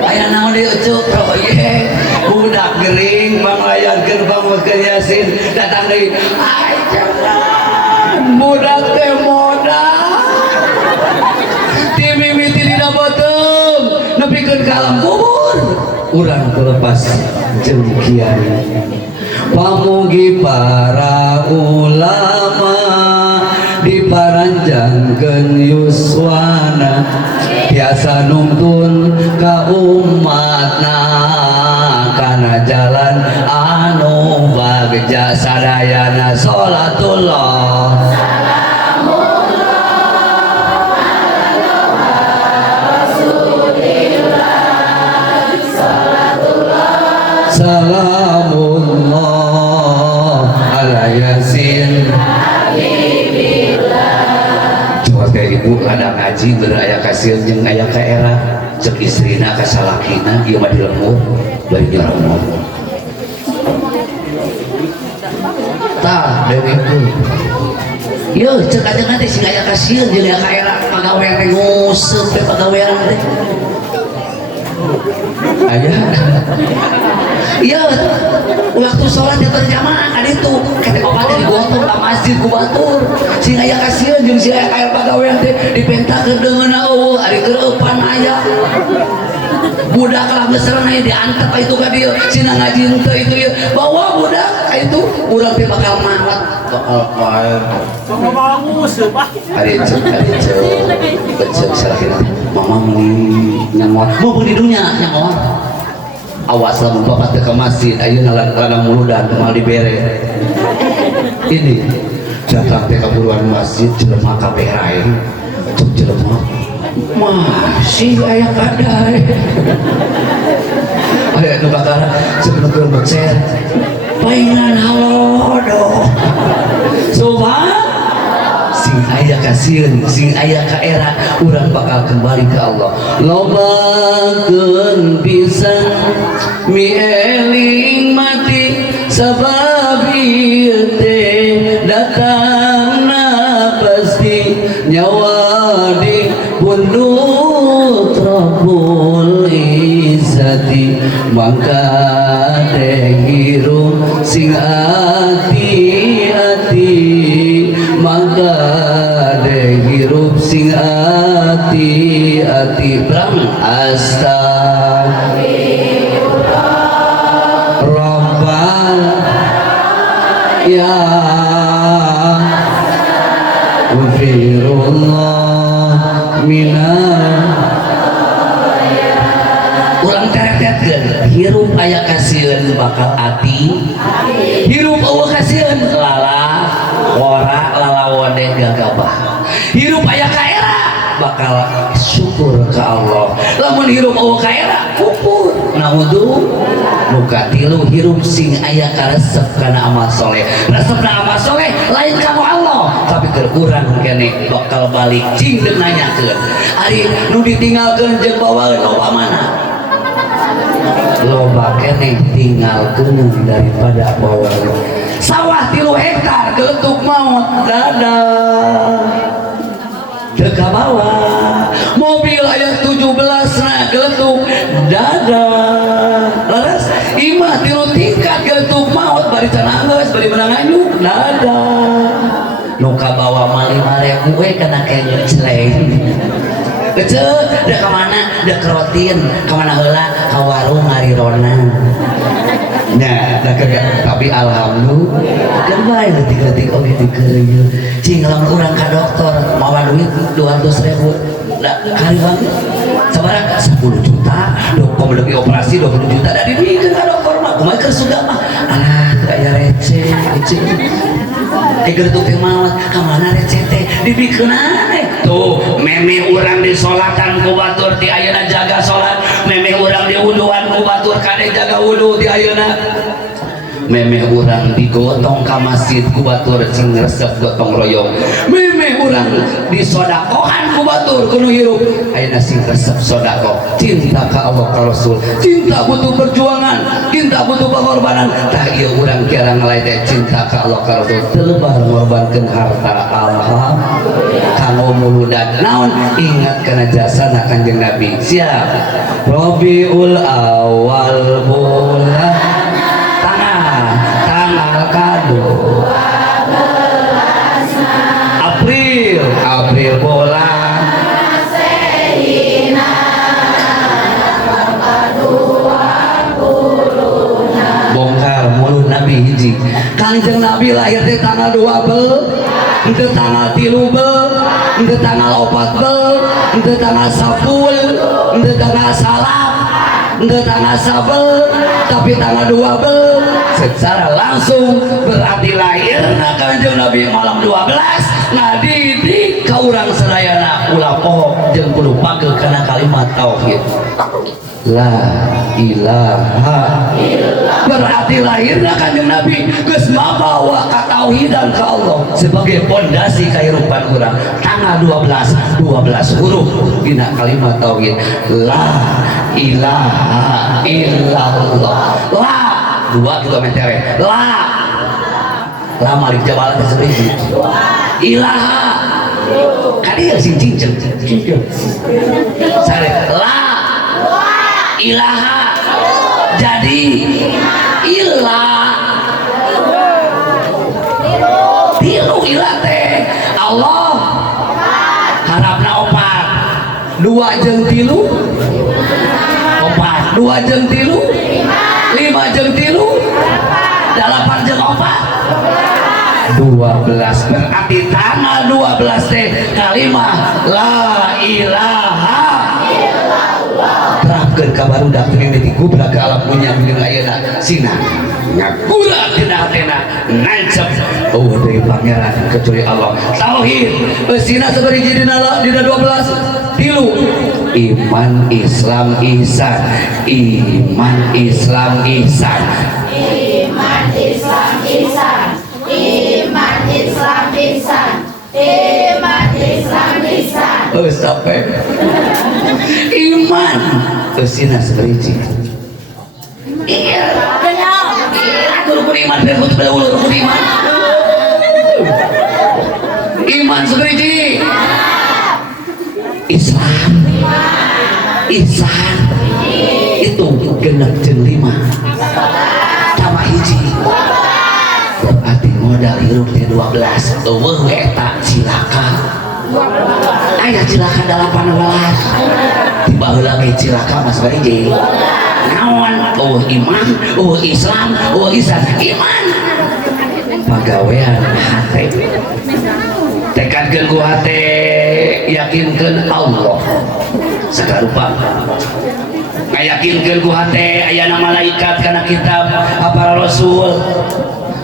aya naon deui ucuk proyek budak gering panglayarkeun pangmeukeun yasin datang deui ajengan budak teh modal timimiti dina beuteung nepikeun ka alam kubur urang telepas jeung kiai pamugi para ulama diparanjangkeun yuswana biasa nuntun ka umatna kana jalan anu bagja sadayana sholatullah salamullah ala yasin coba teh ibu ada ngaji beraya kasih jeung aya ka era cek istrina ka salakina ieu mah dilembur bari nyorong tah deui ibu ieu cek ajengan teh sing aya kasieun jeung aya ka era pagawean teh nguseup teh pagawean teh aya iya waktu sholat yang berjamaah kan itu kata bapak dari gotong ke masjid ku batur sing aya kasieun jeung si aya kael pagawean teh dipentakeun deungeunna eueuh ari keueupan aya budak lah geus aya diantep itu ka dieu sina ngaji teu itu bawa budak itu urang teh bakal mawat bakal paer Sama bagus, Pak. ada becek salah mama meuli nyamot mau di dunia nyamot awas lamun bapak teh ke masjid ayeuna lanang muludan mal dibere ini datang teh kaburuan masjid jelema kabeh rae cek jelema masih aya kadai aya nu bakal sebelum keur becet paingan halodo sobat sing aya kasieun sing aya ka era urang bakal kembali ke Allah lobakeun pisan mieling mati sabab ieu teh datangna pasti nyawa di pundut Rabbul Izzati mangka teh hirup sing hati-hati mangga deh hirup sing hati-hati brang astagfirullah Rabbal ya Firullah minal ulang teret-teret hirup aya kasieun bakal ati hirup eueuh kasieun lala ora lalawan gagabah hirup aya ka era bakal syukur ke Allah lamun hirup eueuh ka era kufur naudzu muka tilu hirup sing aya ka resep kana amal soleh resepna amal soleh lain kamu Allah tapi keur urang keneh bakal balik cing deuk nanyakeun ari nu ditinggalkeun jeung bawaeun loba mana loba keneh tinggalkeun daripada bawaeun sawah 3 hektar geletuk maut dadah deka bawah mobil aya 17 nah geletuk dadah laras imah 3 tingkat geletuk maut bari can anggeus bari menang anyuk dadah nu ka bawah mah 5.000 we kana kenya celeng kecil dah kemana dah kerotin kemana heula ka warung ngarironan nah dah kagak tapi alhamdulillah kan bae leutik-leutik oge dikeureuy cing lamun urang ka dokter mawa duit 200.000 da kari banget sabaraha 10 juta dok komo leuwih operasi 20 juta da dibikeun ka dokter mah kumaha keur suga mah alah teu aya receh geretuk teh maot ka mana receh teh dibikeun aneh tuh memeh urang di salatan ku batur ti ayeuna jaga salat memeh urang di wuduan ku batur kade jaga wudu ti ayeuna memeh urang digotong ka masjid ku batur cing resep gotong royong memeh urang di sodakohan ku batur kudu hirup ayeuna sing resep sodako cinta ka Allah ka Rasul cinta butuh perjuangan cinta butuh pengorbanan tah ieu urang kira ngalae cinta ka Allah ka Rasul teu ngorbankeun harta alhamdulillah kanggo muludan naon ingat kana jasana Kanjeng Nabi siap Rabiul Awal bulan tanggal kado April bulan bongkar mulut Nabi hiji Kanjeng Nabi lahir di tanggal 12 itu tanggal 3 itu tanggal 4 itu tanggal 10 itu tanggal salam itu tanggal 11 tapi tanggal 12 secara langsung berarti lahirna Kanjeng Nabi malam 12 ngadidik ka urang sadayana ulah poho jeung kudu pageuh kana kalimat tauhid la ilaha illallah berarti lahirna Kanjeng Nabi geus mabawa katauhidan ka Allah sebagai pondasi kehidupan urang tanggal 12 huruf dina kalimat tauhid la ilaha illallah la 2 kilometer la malik jabalan tersebut ilaha kadieu sing cincin sare la ilaha jadi ilah tilu ilah teh Allah harapna 4 2 jeung 3 4 2 jeung 3 5 jeung 3 dalapan jeung opat 12 berarti tanggal 12 teh kalimah la ilaha terapkeun ka barudak teu mimiti gubrak ka alam punya jeung ayeuna sina nyakura tina hatena nancep deui pangeran kecuali Allah tauhid sina sabari dina 12 tilu iman Islam ihsan iman Islam ihsan Iman Islam ihsan. Iman Islam ihsan. Iman Islam ihsan. Sampai iman sina seberiji iya aku rukun iman berikut pada ulu rukun iman iman seberiji Islam ihsan itu genep jeung 5 tambah hiji berarti modal hirup teh 12 eueuh eta cilaka aya cilaka 18 tiba heula ge cilaka mas bariji naon iman Islam ihsan iman pagawean hate tekadkeun ku hate yakinkeun Allah sagarupa ngayakinkeun ku hate aya malaikat kana kitab para rasul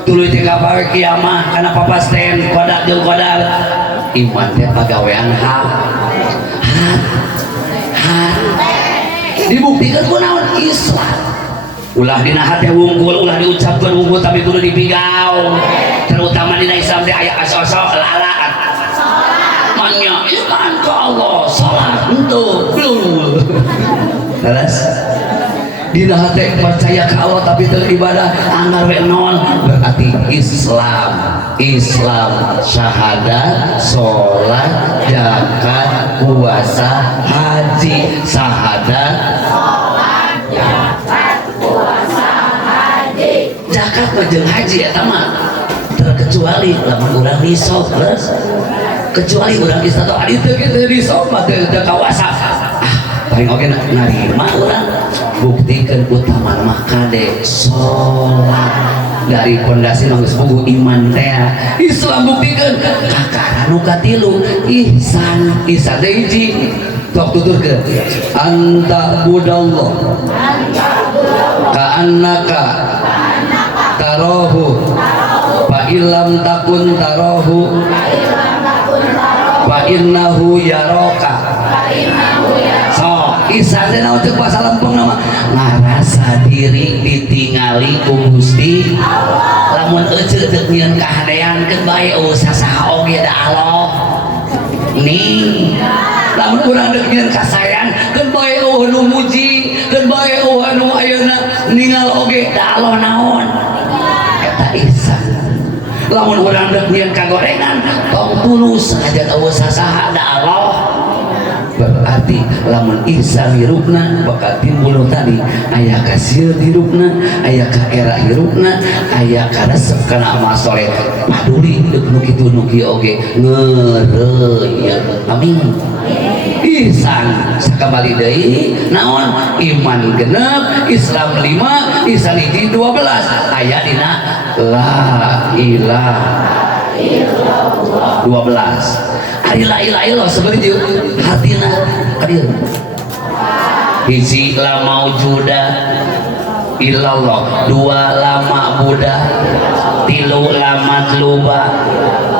tuluy teh kabar kiamah kana papasten qada jeung qadar iman teh pagawean dibuktikan ku naon Islam ulah dina hate wungkul ulah diucapkeun wungkul tapi kudu dipigau terutama dina Islam teh aya asal-asal lalat manya iman ka Allah salat henteu laras dina hate percaya ka Allah tapi teu ibadah anggar we naon berarti Islam syahadat salat zakat puasa haji syahadat salat zakat puasa haji zakat jeung haji eta mah terkecuali lamun urang risau terus kecuali urang istato ari teu kitu risau mah teu kawasa paling oke narima urang buktikan utama makade sholat dari pondasi nangis buku iman teh Islam buktikan kakara nu katilu ihsan teh hiji tok tuturkeun anta budallah ka annaka tarahu fa illam takun tarahu fa innahu yaraka Ihsan teh naon teu pasal lempeng nama ngarasa diri ditingali ku Gusti lamun euceuk teu nyieun kahadeankeun bae sasaha oge da Allah nih lamun urang deuk nyieun kasayang keun bae nu muji keun bae anu ayeuna ningal oge da Allah naon eta ihsan lamun urang deuk nyieun kagorengan tong tulus saja eueuh sasaha da Allah berarti lamun ihsan hirupna bakal timbul tadi aya kasir hirupna aya ka era hirupna aya ka resep kana amal soleh paduli deuk nu kitu nu kieu oge ngeureuyeuh amin ihsan sakabali deui naon iman genep Islam 5 ihsan hiji 12 aya dina la ilaha illallah 12 la ilaha illallah sebenarnya hatina hadir hiji la maujuda illallah dua la ma'buda tilu la matluba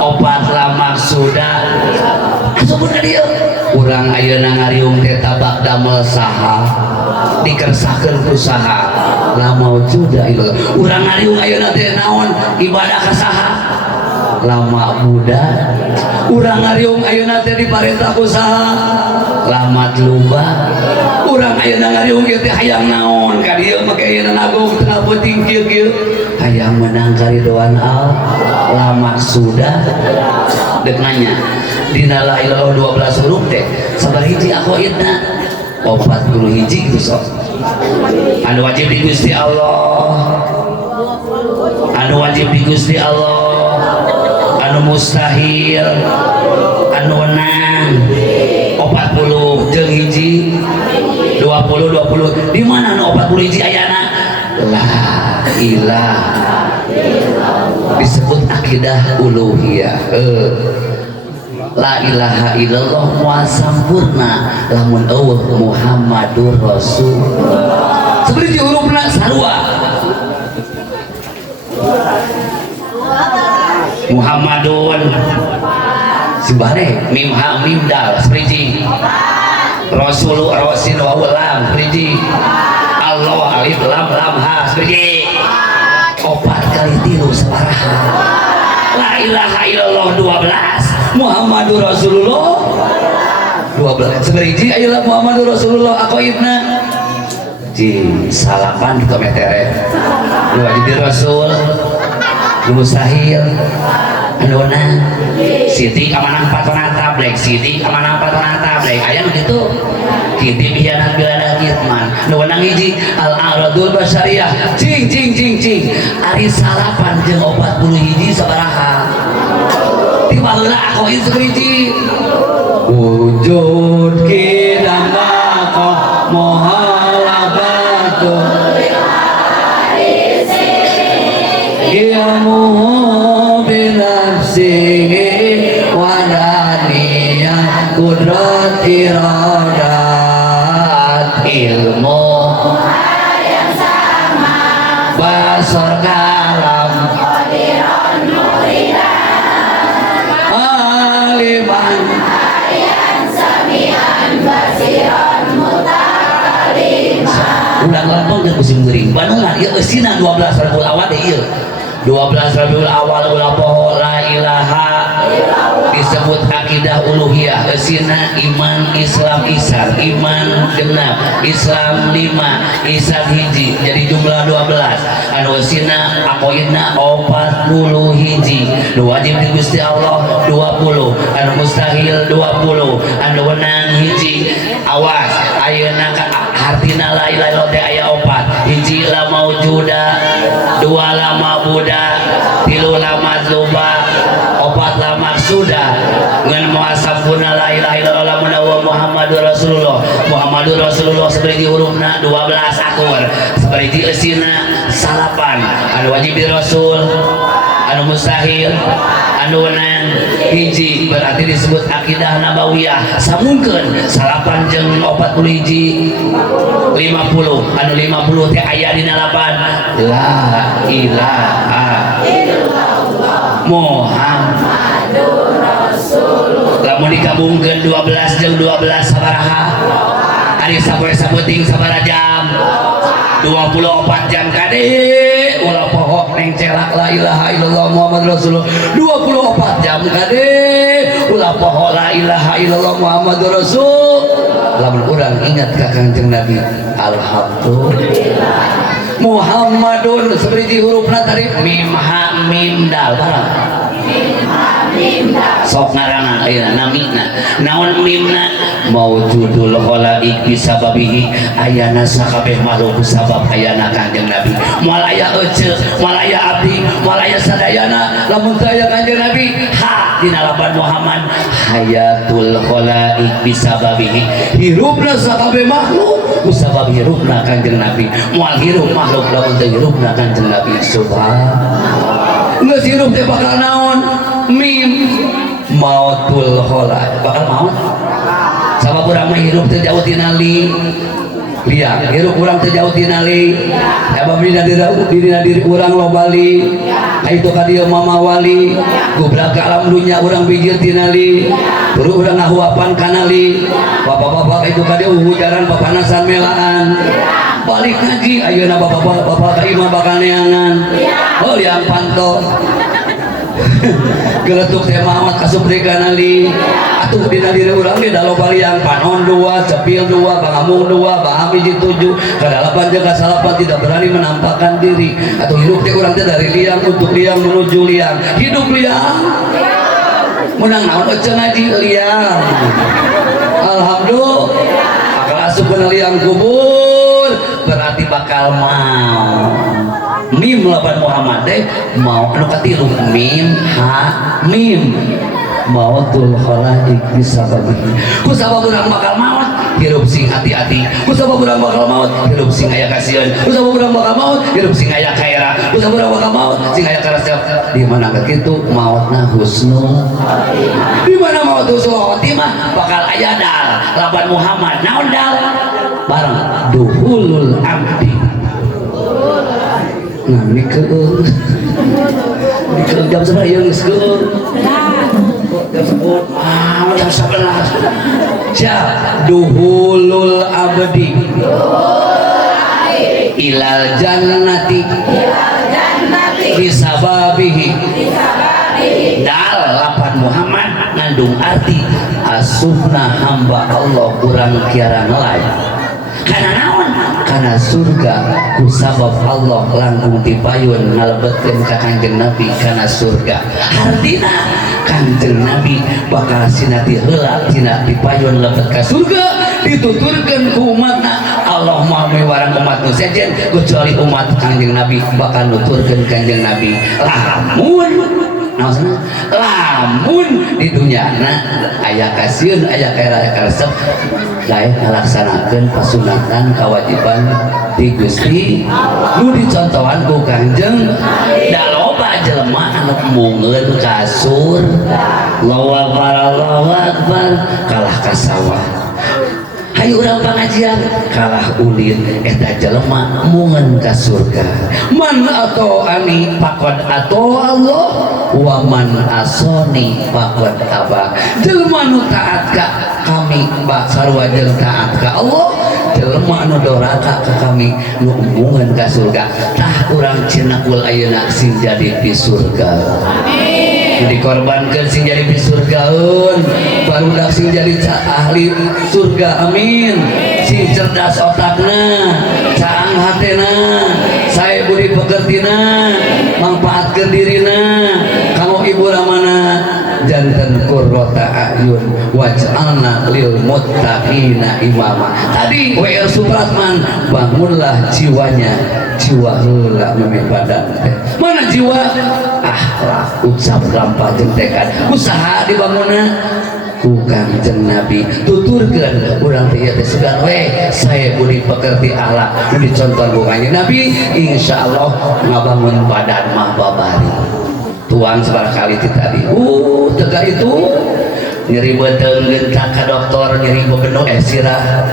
opat la maksuda asupun dia urang ayeuna ngariung teh tabak damel saha dikersakeun ku saha la maujuda illallah urang ngariung ayeuna teh naon ibadah ka saha lama muda urang ngariung ayeuna teh diparentah ku saha lamat luba urang ayeuna ngariung teh hayang naon ka dieu make ayeuna nagung tengah penting kieu hayang menang karidoan Allah lama sudah deuk nanya dina la ilaha 12 huruf teh sabar hiji aqaidna 40 hiji gitu sok anu wajib di Gusti Allah anu wajib di Gusti Allah anu mustahil anu wenang 40 jeung hiji 20 di mana anu 40 hiji ayana la ilaha disebut akidah uluhiyah. La ilaha illallah wa sampurna lamun eueuh Muhammadur Rasul. Seperti hurufna sarua. Muhammadun sibare mim ha mim dal seperti Rasul rasul wa lam seperti Allah alif lam lam ha seperti opat kali tilu sabaraha. La ilaha illallah 12 Muhammadur Rasulullah 12 seperti ayolah Muhammadur Rasulullah aqaidna di salapan di komentere dua jadi Rasul dulu sahil andona Siti amanang patonata blek Siti amanang patonata blek aya gitu Kiti bihanat bilada kitman andona hiji al-aradul basyariyah cing ari salapan jeung 40 hiji sabaraha di baheula aku itu hiji wujud kidang maqam muhalabatu ilmu binafsihi wadaniyah kudrat iradat ilmu yang sama basar kalam qadiran muridan aliman yang samian basiran mutakaliman udah ngelampung ke musim gering banungan ya esina 12 Rabiul Awal deh iya 12 Rabiul Awal ulah poho la ilaha disebut akidah uluhiyah esina iman Islam isan iman genap Islam 5 isan hiji jadi jumlah 12 anu esina aqaidna 40 hiji nu wajib di Gusti Allah 20 anu mustahil 20 anu wenang hiji awas ayeuna artina la ilaha illallah teh aya 4 hiji la maujuda 2 la mabuda 3 la mazluba 4 la maksuda ngan muasabuna la ilaha illallah wa Muhammadur Rasulullah Muhammadur Rasulullah seperti hurufna 12 akur seperti esina salapan anu wajib di Rasul anu mustahil anu wenang hiji berarti disebut akidah nabawiyah samungkeun salapan jeung 40 hiji 50 anu 50 teh aya dina lapan la ilaha illallah Muhammadur Rasulullah lamun digabungkeun 12 jeung 12 sabaraha ari sapoe-saputing sabaraha jam 24 jam kade ulah poho neng celak la ilaha illallah Muhammad Rasulullah 24 jam kade ulah poho la ilaha illallah Muhammad Rasul lamun urang ingat ka Kanjeng Nabi alhamdulillah Muhammadun seperti hurufna tadi mim ha mim dal barang sok ngaranna ayeuna namina naon mimna maujudul khalaik bisababihi ayana sakabeh makhluk sabab ayana Kanjeng Nabi moal aya ece moal aya abdi moal aya sadayana lamun teu aya Kanjeng Nabi ha dina lapan Muhammad hayatul khalaik bisababihi hirupna sakabeh makhluk kusabab hirupna Kanjeng Nabi moal hirup makhluk lamun teu hirupna Kanjeng Nabi subhanallah geus hirup teh bakal naon mim mautul kholaq bakal maut sabab urang mah hirup teh jauh tina liang hirup urang teh jauh tina sabab dina diri urang loba li itu ka dieu mama wali gubrak ka alam dunya urang bijir tina turu urang ngahuapan kana bapak-bapak itu ka dieu hujaran papanasan melaan balik ngaji ayeuna bapak-bapak ka imah bakal neangan oh liang panto geletuk teh mamat kasubrika nali atuh dina diri urang ge da loba liang panon 2 cepil 2 pangamung 2 baham hiji 7 kadalapan jeung kasalapan tidak berani menampakkan diri atuh hidup teh urang teh dari liang untuk liang menuju liang hidup liang menang naon ece ngaji liang alhamdulillah bakal asupkeun liang kubur berarti bakal mau mim lapan Muhammad deh mau anu katilu mim ha mim mautul khalaik bisababihi ku sabab urang bakal maut hirup sing hati-hati. Kusabab urang bakal maut hirup sing aya kasihan. Kusabab urang bakal maut hirup sing aya kaira. Kusabab urang bakal maut sing aya karasep. Di mana kitu mautna husnul. Di mana maut husnul khotimah bakal aya dal laban Muhammad. Naon dal? Bareng duhulul abdi. Nah ini ke jam seberapa ya guys ke jam 10 jam 11 siap duhulul abdi ilal jannati bisababihi dal lapan Muhammad ngandung arti asupna hamba Allah kurang kiara ngelai karena naon karena surga ku sabab Allah langkung dipayun ngalebetkeun ka Kanjeng Nabi kana surga artina Kanjeng Nabi bakal sinati heula tina dipayun lebet ka surga dituturkeun ku umatna Allah mah warang umat nu sejen kecuali umat Kanjeng Nabi bakal nuturkeun Kanjeng Nabi lamun di dunia aya kasieun aya kaira karesep lain ngalaksanakeun pasunatan kewajiban di Gusti nu dicontohan ku Kanjeng da loba jelema anu mungeun ka surga Allahu akbar kalah ka sawah hayu urang pangajian kalah ulin eta jelema mungeun ka surga man atau ani pakod atau Allah wa man asoni pakod aba jelema nu taat ka kami bak sarua jeung taat ka Allah jelema anu doraka ka kami nu mungeun ka surga tah urang cenah ayeuna sing jadi di surga amin dikorbankeun sing jadi di surgaeun barudak sing jadi ahli surga amin sing cerdas otakna caang hatena sae budi pekertina mangpaatkeun dirina kamu ibu ramana jantan qurrata ayun waj'alna lil muttaqina imama tadi W.R. Supratman bangunlah jiwanya jiwa heula meme badan mana jiwa akhlak ucap lampah jeung tekad usaha dibangunna ku Kanjeng Nabi tuturkeun urang teh ieu teh segan we saya budi pekerti akhlak nu dicontoh ku Kanjeng Nabi insyaallah ngabangun badan mah babari tuang sebarkali tadi tega itu nyeri beteng gentak ka dokter nyeri bebenok sirah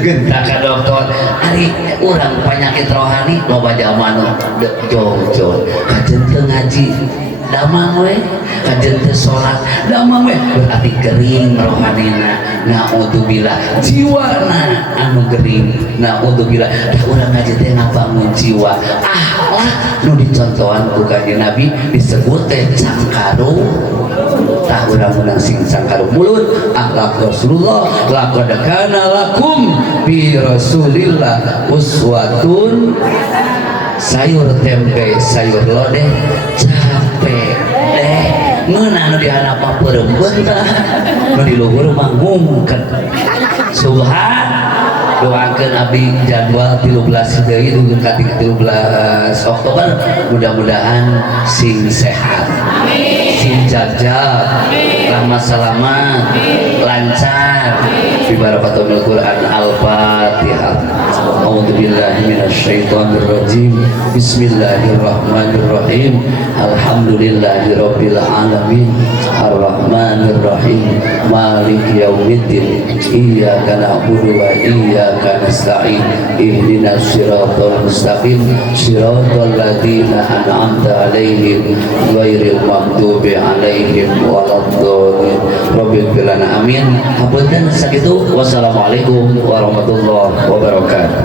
gentak ka dokter ari urang penyakit rohani loba jalma jauh-jauh kajen teu ngaji damang we kajen teu salat damang we berarti gering rohanina naudzubillah jiwana anu gering naudzubillah dah urang ngaji teh ngabangun jiwa akhlak nu dicontohan ku Kanjeng Nabi disebut teh cangkaru tah urang menang sing cangkaru mulut akhlak Rasulullah laqad kana lakum bi Rasulillah uswatun sayur tempe sayur lodeh capek deh ngeuna nu dihanap perempuan tah nu di luhur mah ngungket subhan doakeun abdi jadwal 13 deui dugeun ka 13 Oktober mudah-mudahan sing sehat sing jajal rahmat salamat lancar bi barakatul Quran al-Fatihah a'udzubillahi minasyaitonir rajim bismillahirrahmanirrahim alhamdulillahirabbil alamin arrahmanir rahim maliki yaumiddin iyyaka na'budu wa iyyaka nasta'in ihdinas siratal mustaqim siratal ladzina an'amta 'alaihim ghairil maghdubi 'alaihim waladdallin rabbil alamin amin hapunten sakitu wassalamualaikum warahmatullahi wabarakatuh.